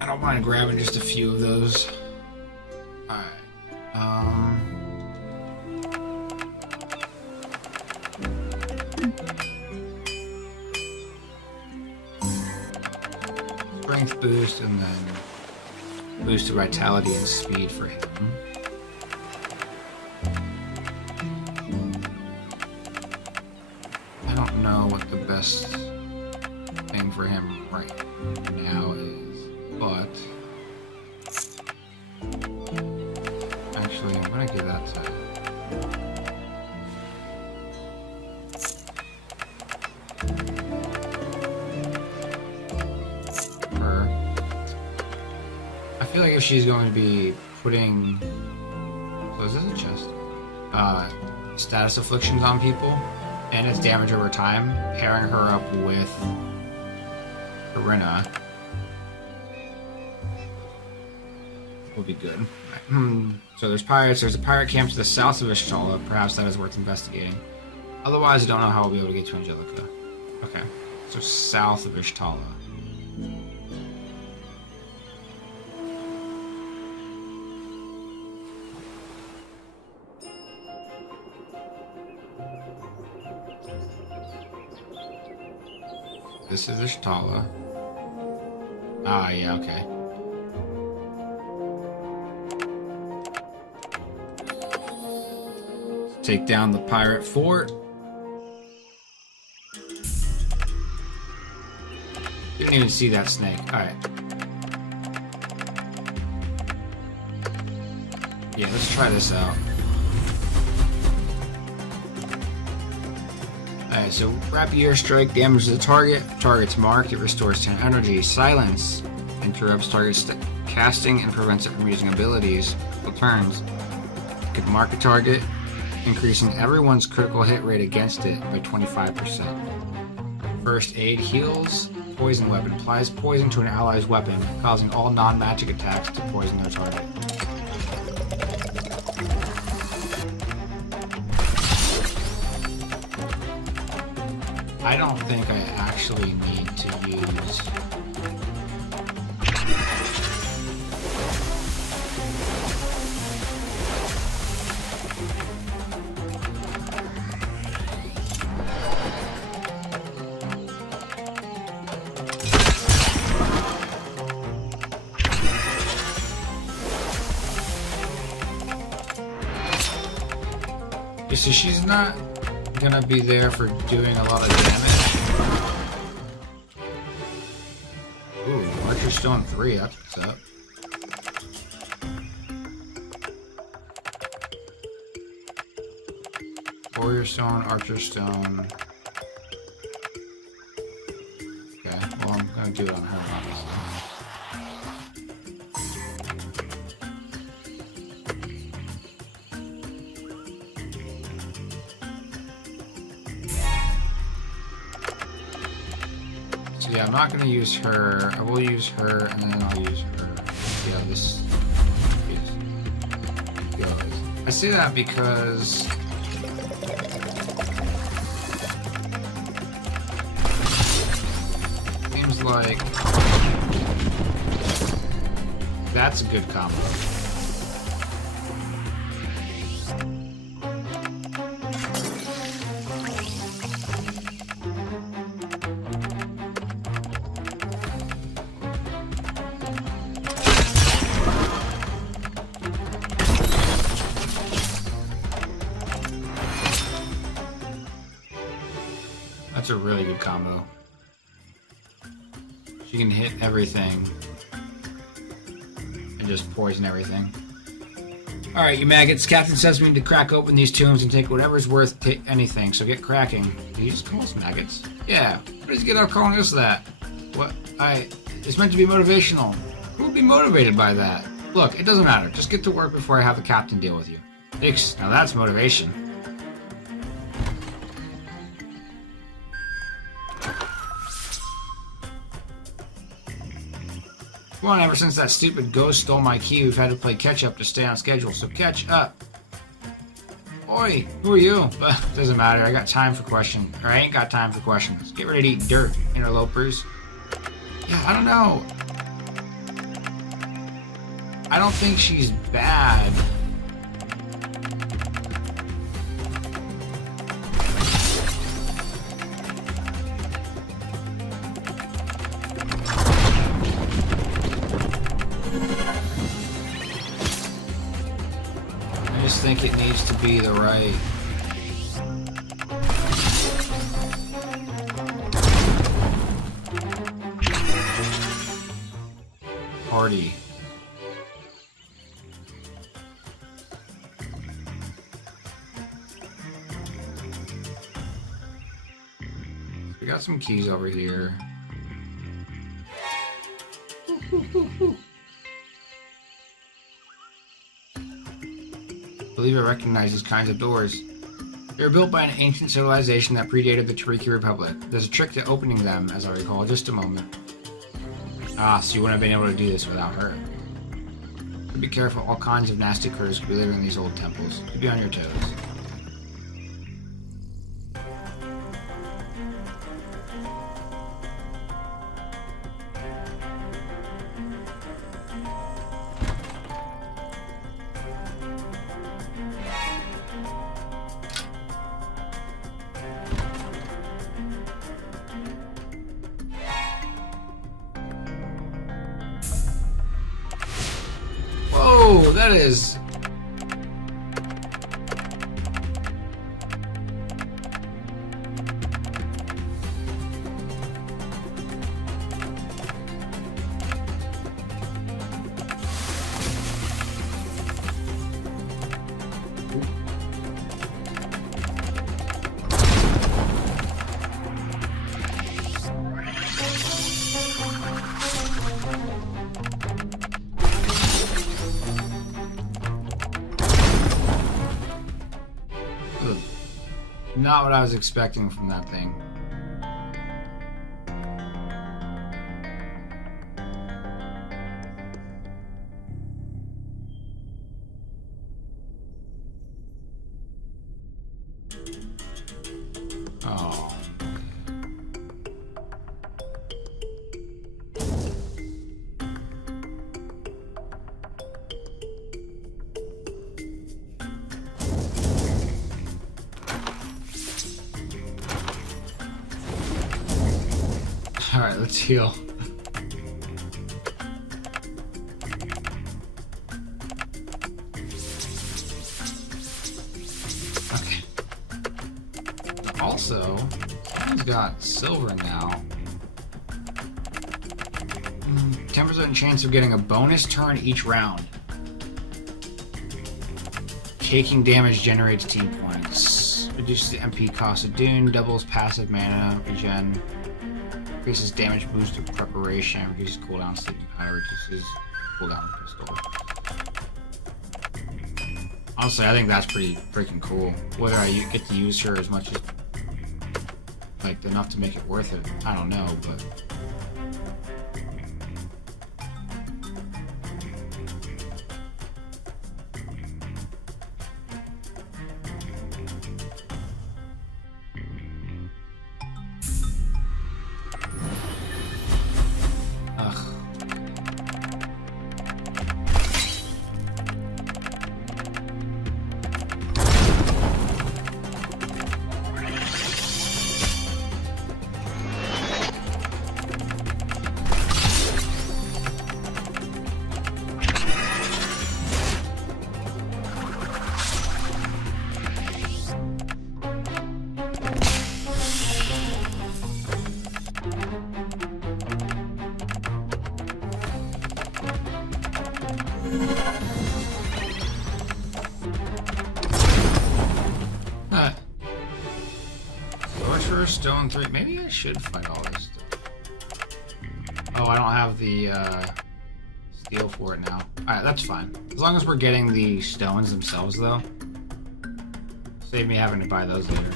I don't mind grabbing just a few of those. Alright. Strength boost and then boost to vitality and speed for him. I don't know what the best thing for him right now is, but actually I'm gonna give that to her. I feel like if she's going to be putting, so is this a chest? Status afflictions on people and its damage over time, pairing her up with Irina will be good. So there's pirates. There's a pirate camp to the south of Ishtala. Perhaps that is worth investigating. Otherwise, I don't know how we'll be able to get to Angelica. Okay, so south of Ishtala. This is Ishtala. Ah, yeah, okay. Take down the pirate fort. Didn't even see that snake. Alright. Yeah, let's try this out. Alright, so rapier strike damages the target. Target's marked. It restores 10 energy. Silence interrupts target's casting and prevents it from using abilities. Couple turns. can mark a target, increasing everyone's critical hit rate against it by 25%. First aid heals. Poison weapon applies poison to an ally's weapon, causing all non-magic attacks to poison their target. I don't think I actually need to use... So she's not gonna be there for doing a lot of damage. Ooh, Archer Stone 3, that's what's up. Warrior Stone, Archer Stone. Okay, well I'm gonna do it on her, obviously. Yeah, I'm not going to use her. I will use her, and then I'll use her. Yeah, this goes. I say that because seems like that's a good combo. That's a really good combo. She can hit everything and just poison everything. Alright, you maggots. Captain says we need to crack open these tombs and take whatever's worth anything, so get cracking. Did he just call us maggots? Yeah. What does he get out calling us that? What? It's meant to be motivational. Who would be motivated by that? Look, it doesn't matter. Just get to work before I have the captain deal with you. Ix, now that's motivation. Come on, ever since that stupid ghost stole my key, we've had to play catch-up to stay on schedule, so catch up. Oi, who are you? Doesn't matter, I got time for questions. Or I ain't got time for questions. Get ready to eat dirt, interlopers. Yeah, I don't know. I don't think she's bad. I just think it needs to be the right... party. We got some keys over here. I believe I recognize these kinds of doors. They were built by an ancient civilization that predated the Tariki Republic. There's a trick to opening them, as I recall. Just a moment. Ah, so you wouldn't have been able to do this without her. But be careful, all kinds of nasty critters could be living in these old temples. You'd be on your toes. Whoa, that is... Not what I was expecting from that thing. Oh. Alright, let's heal. Okay. Also, he's got silver now. 10% chance of getting a bonus turn each round. Taking damage generates team points. Reduces the MP cost of Dune, doubles passive mana regen. Increases damage boost of preparation, reduces cooldown, sleeping powder, reduces cooldown pistol. Honestly, I think that's pretty freaking cool. Whether I get to use her as much as, like, enough to make it worth it, I don't know, but... Sorcerer Stone 3. Maybe I should fight all this stuff. Oh, I don't have the steel for it now. Alright, that's fine. As long as we're getting the stones themselves, though. Save me having to buy those later.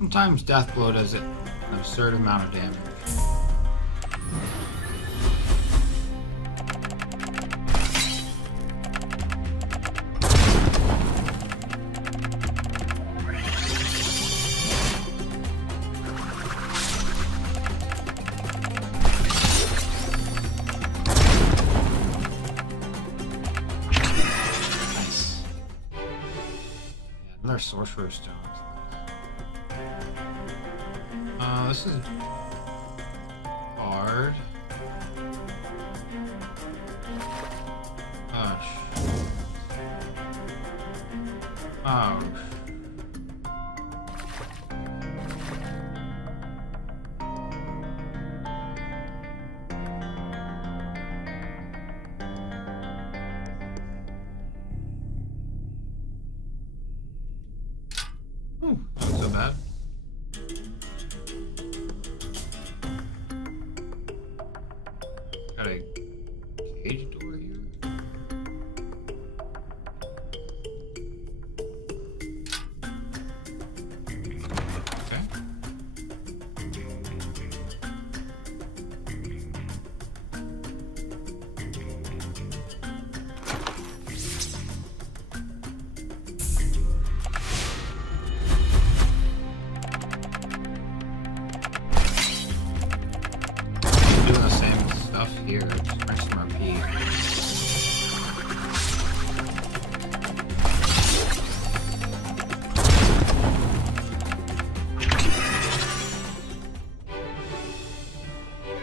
Sometimes Deathblow does an absurd amount of damage. Nice. Yeah, another Sorcerer Stone. This is hard. Gosh. Oh. Not so bad. Got a cage door here. Okay. Doing the same stuff here. Just press some repeat.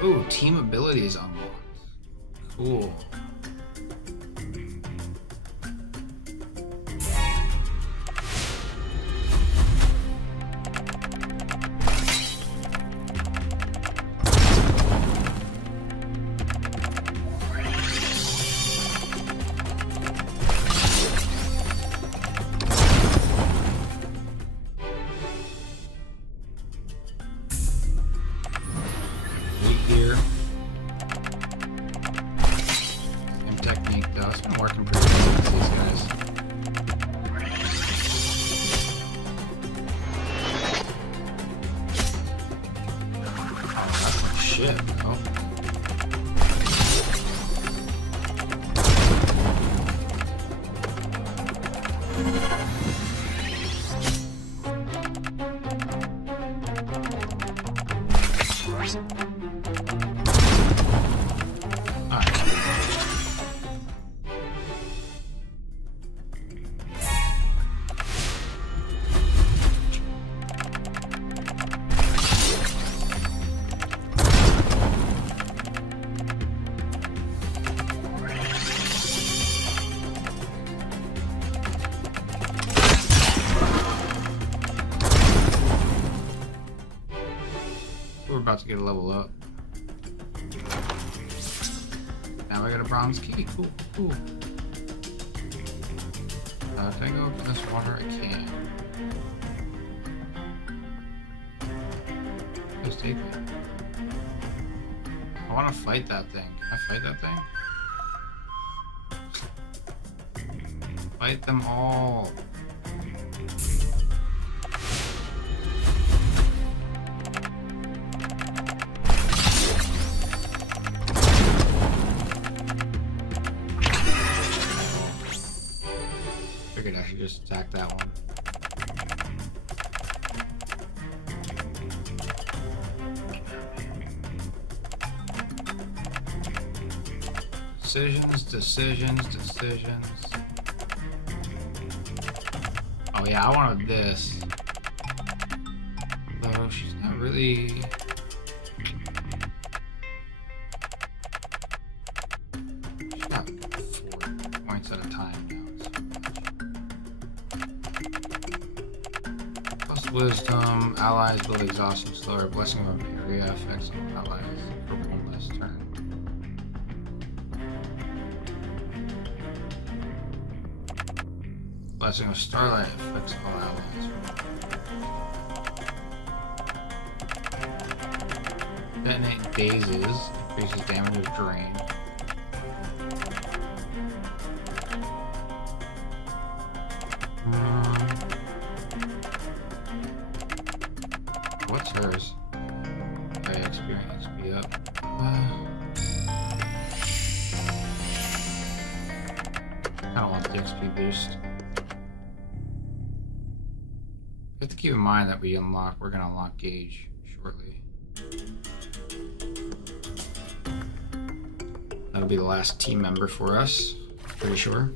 Ooh, team abilities unlocked. Cool. We're about to get a level up. Now I got a bronze key. Cool, cool. Can I go up in this water? I can. Just take it. I want to fight that thing. Can I fight that thing? Fight them all. Figured I should just attack that one. Decisions. Oh yeah, I wanted this. Though she's not really... She's got 4 points at a time now. Plus wisdom, allies build exhaustion slower, blessing of area effects on allies for 1 less turn. Blessing of Starlight affects all allies. Detonate Dazes, increases damage of drain. What's hers? Okay, experience speed up. I don't want the XP boost. You have to keep in mind that we're gonna unlock Gage shortly. That'll be the last team member for us, pretty sure.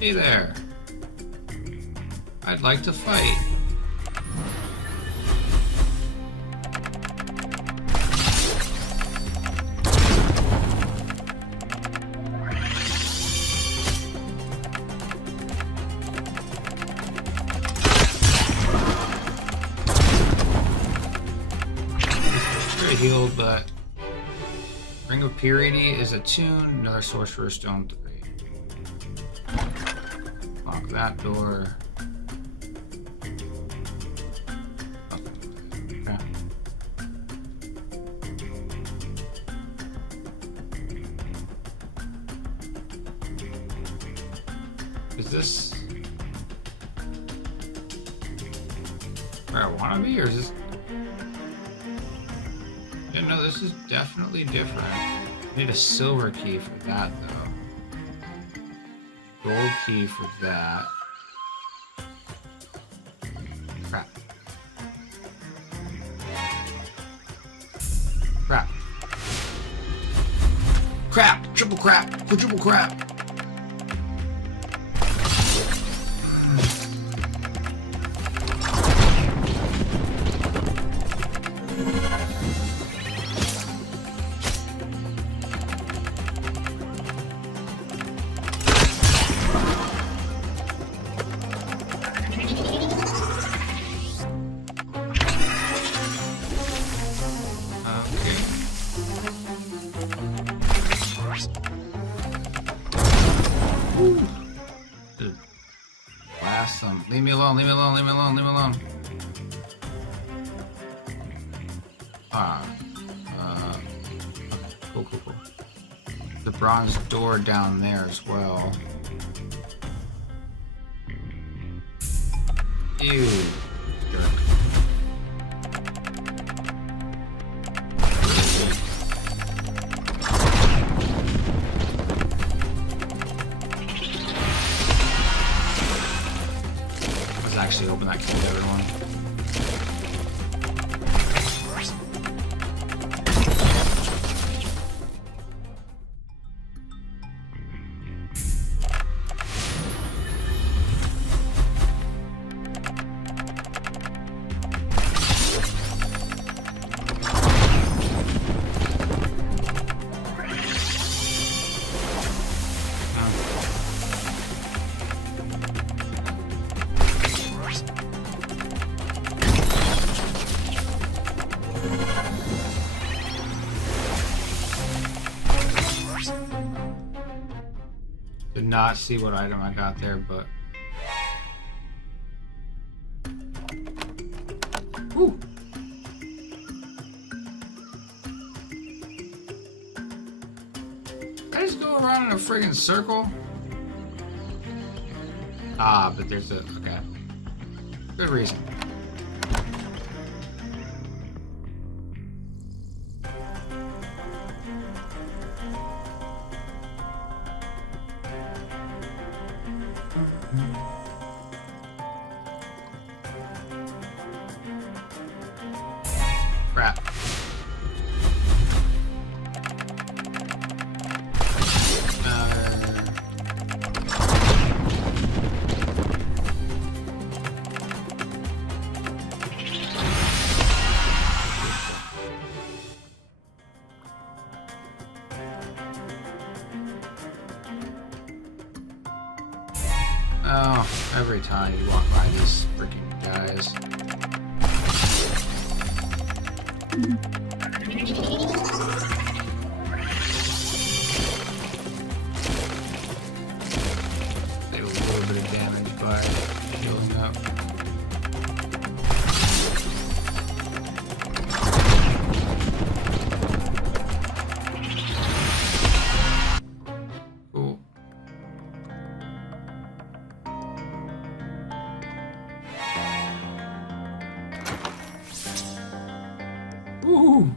Hey there. I'd like to fight. Healed, but Ring of Purity is attuned. Another Sorcerer's Stone 3. Lock that door. Okay. Is this where I want to be, or is this? Yeah, no, this is definitely different. I need a silver key for that, though. Gold key for that. Crap. Crap. Crap! Triple crap! Quadruple crap! Blast them. Leave me alone, leave me alone, leave me alone, leave me alone. Okay, cool. The bronze door down there as well. Ew. Dirt. I killed everyone. Did not see what item I got there, but ooh. I just go around in a friggin' circle. Ah, but there's a okay. Good reason. Crap. Oh, every time you walk by these freaking guys. They do a little bit of damage by healing up. Cool. Ooh.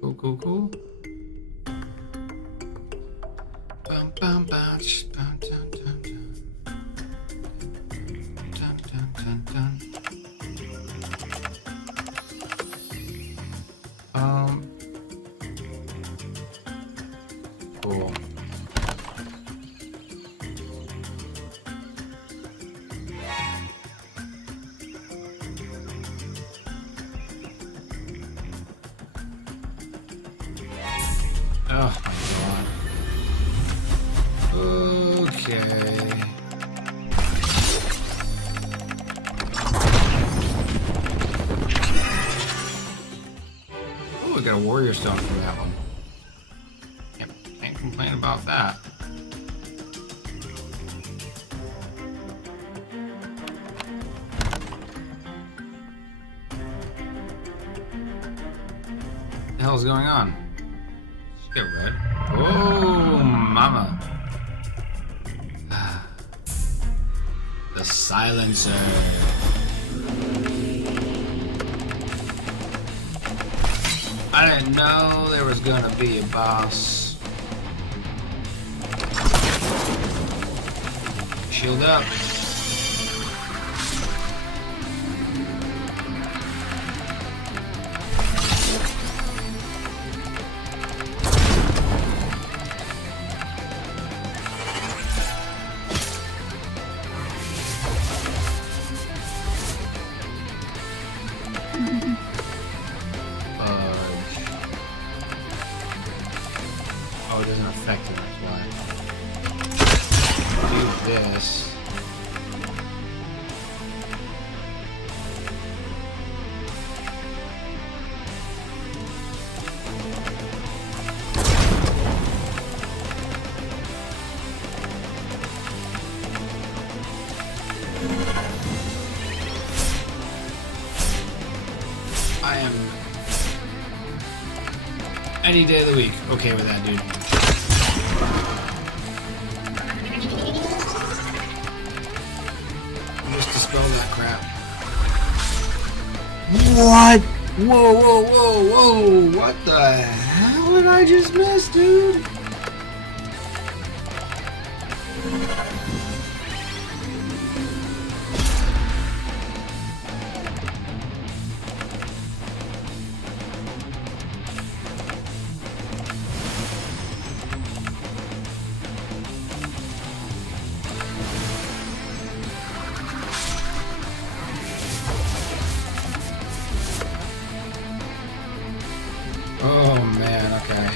Cool, cool, cool. Bum, bum, bum, sh, bum, dun, dun, dun. Dun, dun, dun, dun. Cool. Oh my god. Okay. Oh, we got a warrior stone from that one. Can't complain about that. What the hell's going on? Get red. Oh, mama. The silencer. I didn't know there was gonna be a boss. Shield up. Oh, it doesn't affect it, that's why. Do this. I am any day of the week okay with that, dude. Just dispel that crap. What? Whoa, whoa, whoa, whoa! What the hell did I just miss, dude? Oh man, okay.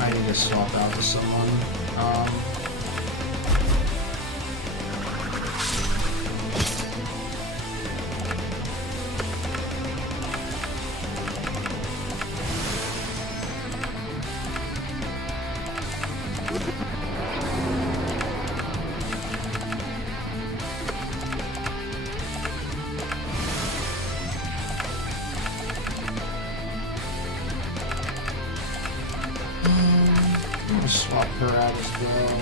I need to swap out with someone. I'm gonna swap her out as well.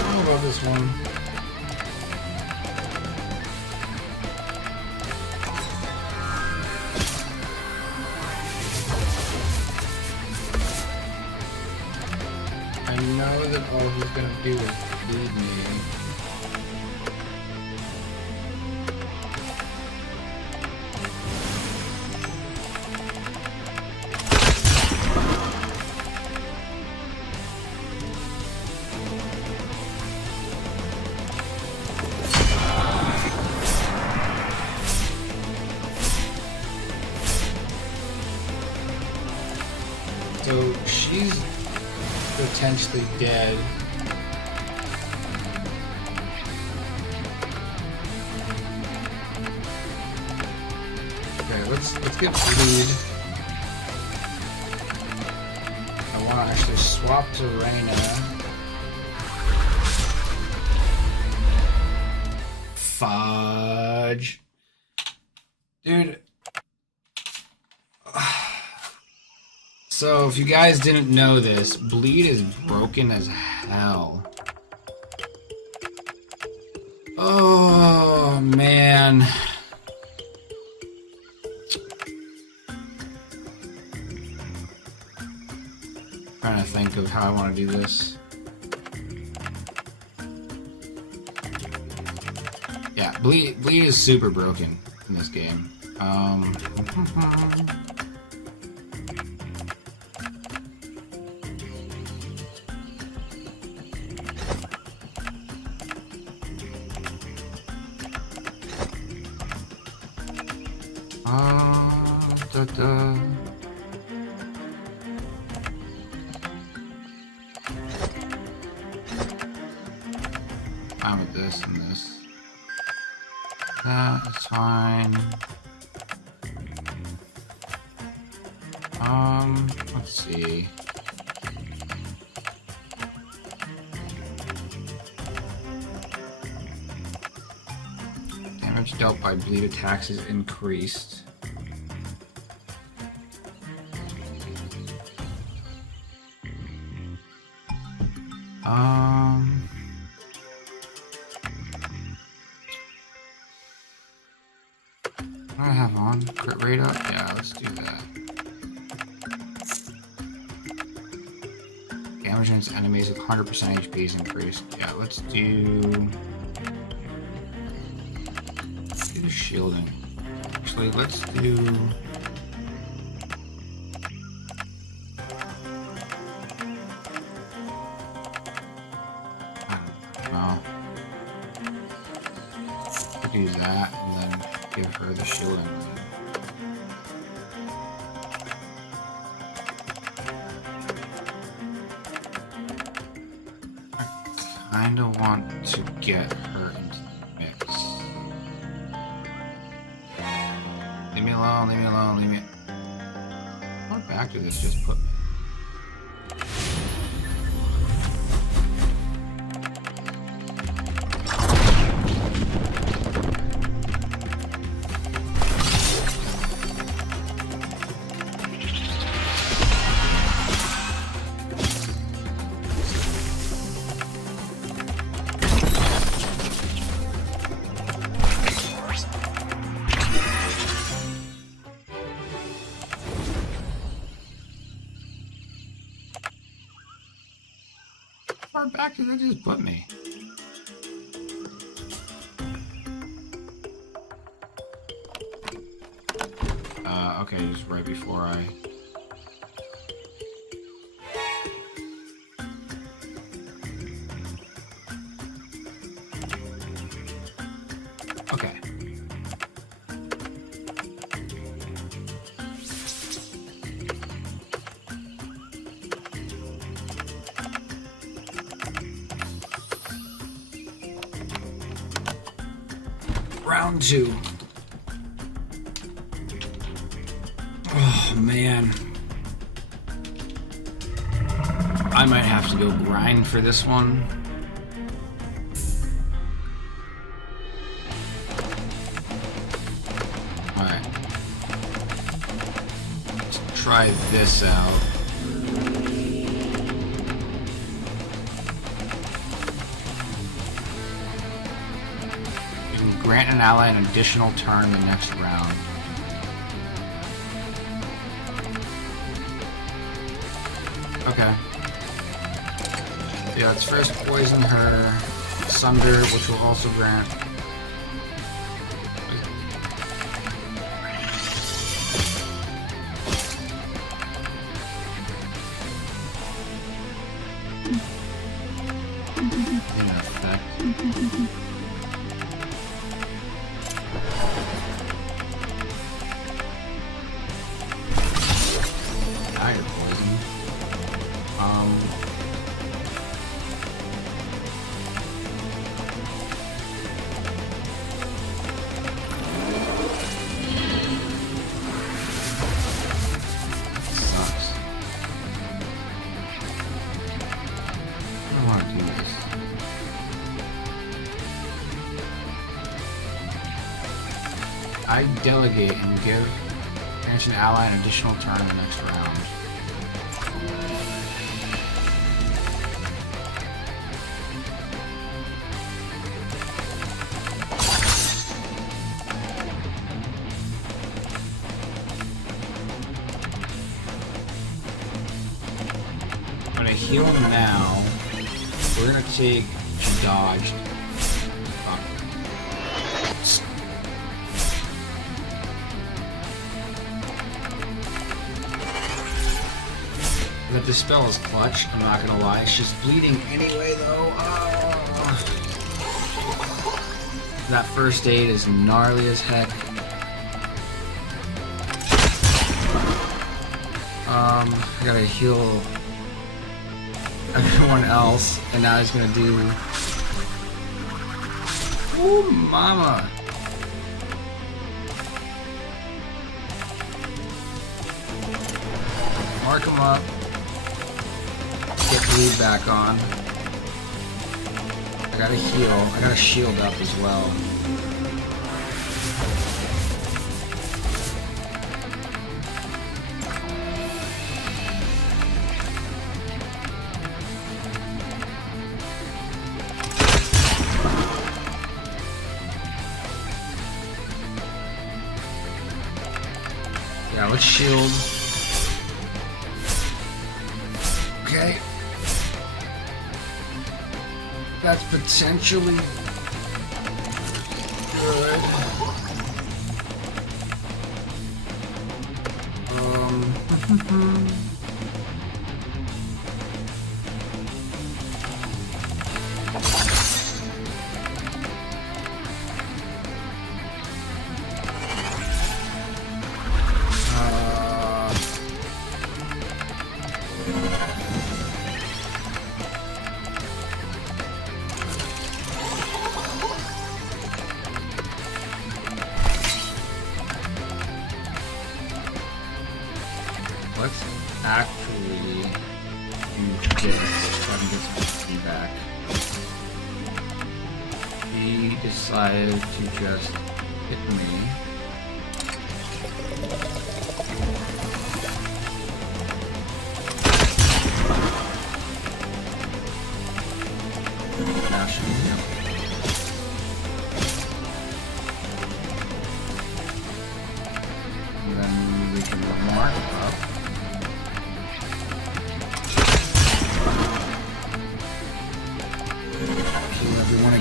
How about this one? I know that all he's gonna do is feed me. So she's potentially dead. Okay, let's get bleed. I want to actually swap to Reyna. Fudge, dude. So, if you guys didn't know this, Bleed is broken as hell. Oh, man. Trying to think of how I want to do this. Yeah, Bleed is super broken in this game. Fine with this and this. That's fine. Let's see. Damage dealt by bleed attacks is increased. What do I have on? Crit rate up? Yeah, let's do that. Damage against enemies with 100% HP is increased. Yeah, let's do the shielding. Actually, let's do give her the shielding. I kinda want to get her into the mix. Leave me alone, leave me alone, leave me. How far back did this just put me? How far back did that just put me? Okay, just right before I... Okay. Round 2. Oh man, I might have to go grind for this one. Alright, let's try this out. You can grant an ally an additional turn the next round. Okay. Yeah, let's first poison her. Sunder, which will also grant. In effect. Dagger poison. Sucks. I don't want to do this. I delegate and give an ally an additional turn in the next round. I'm gonna heal now. We're gonna take dodged. But this spell is clutch, I'm not gonna lie. She's bleeding anyway though. Oh. That first aid is gnarly as heck. I gotta heal everyone else, and now he's gonna do... Ooh, mama! Mark him up. Get bleed back on. I gotta heal. I gotta shield up as well. Yeah, let's shield. Okay. That's potentially good. actually do this so I can get some XP back. He decided to just hit me.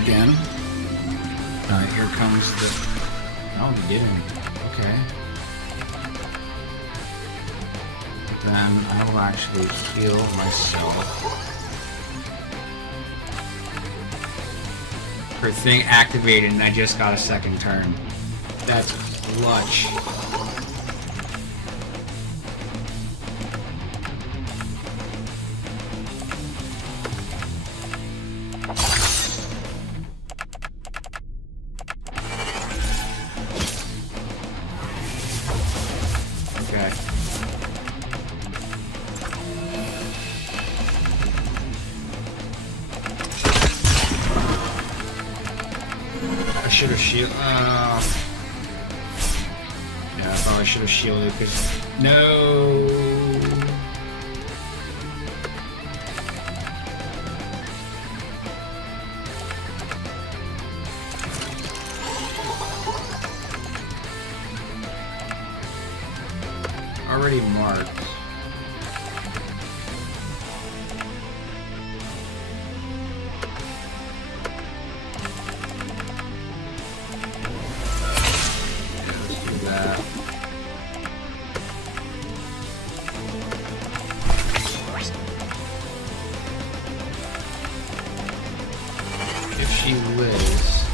Again. Alright, here comes the... Oh, they did him. Okay. Then I will actually heal myself. Her thing activated and I just got a second turn. That's clutch. I should have shielded. Yeah, I probably should have shielded because no. Already marked. If she lives,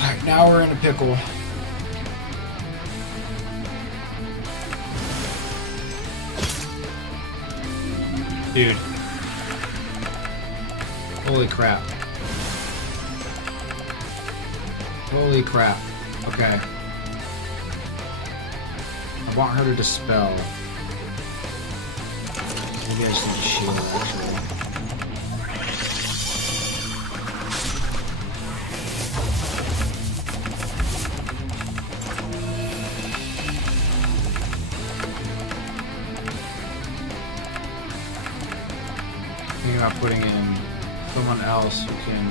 alright, now we're in a pickle. Dude. Holy crap. Holy crap. Okay. I want her to dispel. Maybe I just need to shield actually. Thinking about putting in someone else who can.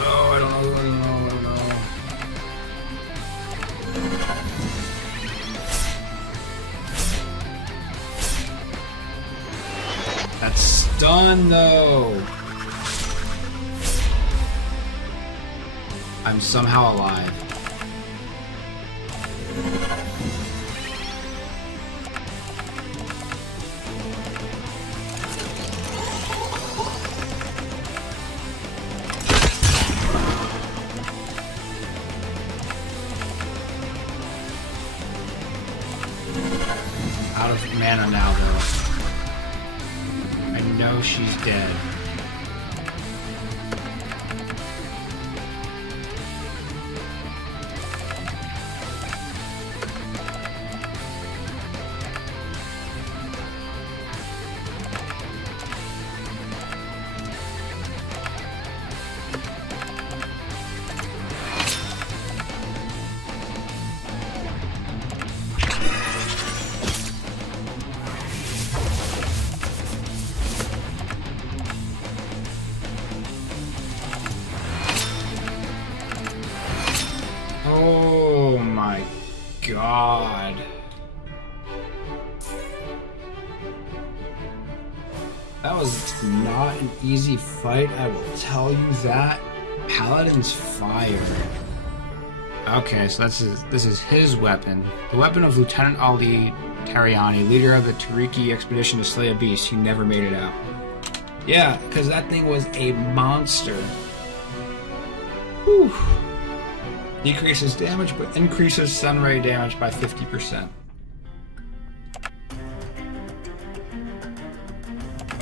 Oh, I don't know. That's stun though. I'm somehow alive. Out of mana now, though. I know she's dead. Oh my god. That was not an easy fight, I will tell you that. Paladin's Fire. Okay, so this is his weapon. The weapon of Lieutenant Ali Tariani, leader of the Tariki expedition to slay a beast. He never made it out. Yeah, because that thing was a monster. Whew. Decreases damage, but increases sunray damage by 50%.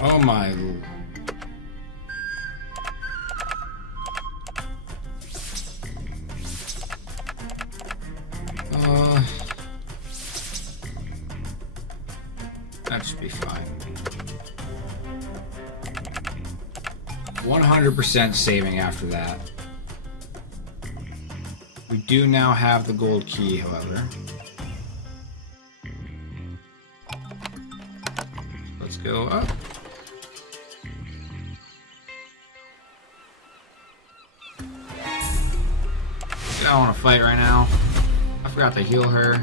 Oh my. That should be fine. 100% saving after that. We do now have the gold key, however. Let's go up. I don't want to fight right now. I forgot to heal her.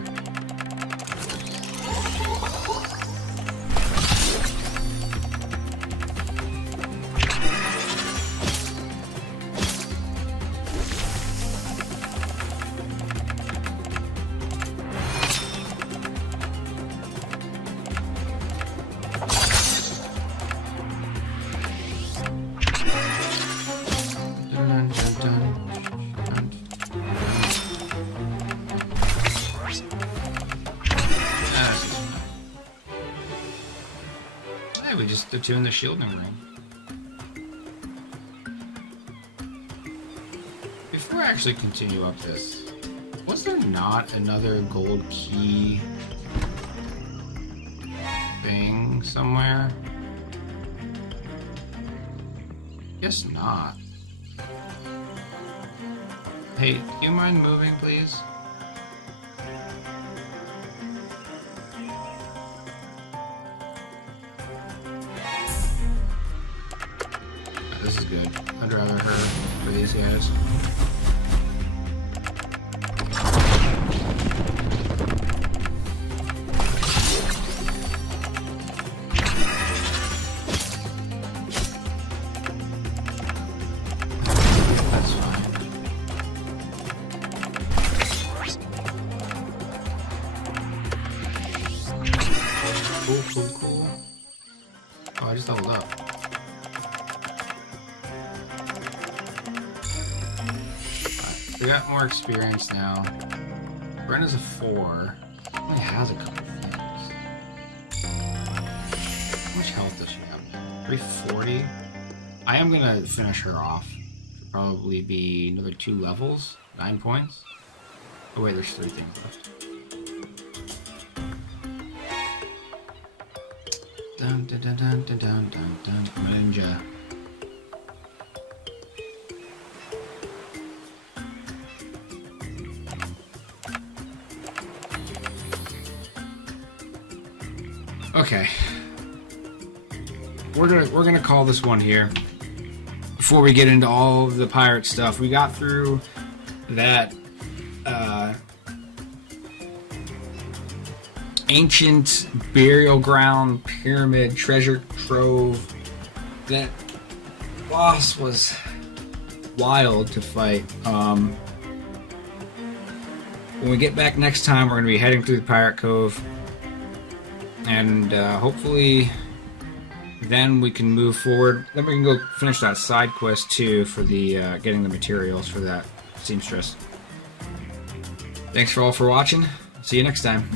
We just attuned the shielding ring. Before I actually continue up this, was there not another gold key thing somewhere? Guess not. Hey, do you mind moving, please? This is good. I'd rather her for these guys. That's fine. Cool. Oh, I just leveled up. We got more experience now. Brenna's a 4. Only has a couple things. How much health does she have? 340? I am gonna finish her off. Should probably be another 2 levels. 9 points. Oh wait, there's 3 things left. Dun dun dun dun dun dun dun dun. Ninja. Okay, we're gonna call this one here. Before we get into all of the pirate stuff, we got through that ancient burial ground pyramid treasure trove. That boss was wild to fight. When we get back next time, we're gonna be heading through the Pirate Cove. And hopefully then we can move forward. Then we can go finish that side quest too for the getting the materials for that seamstress. Thanks for all for watching. See you next time.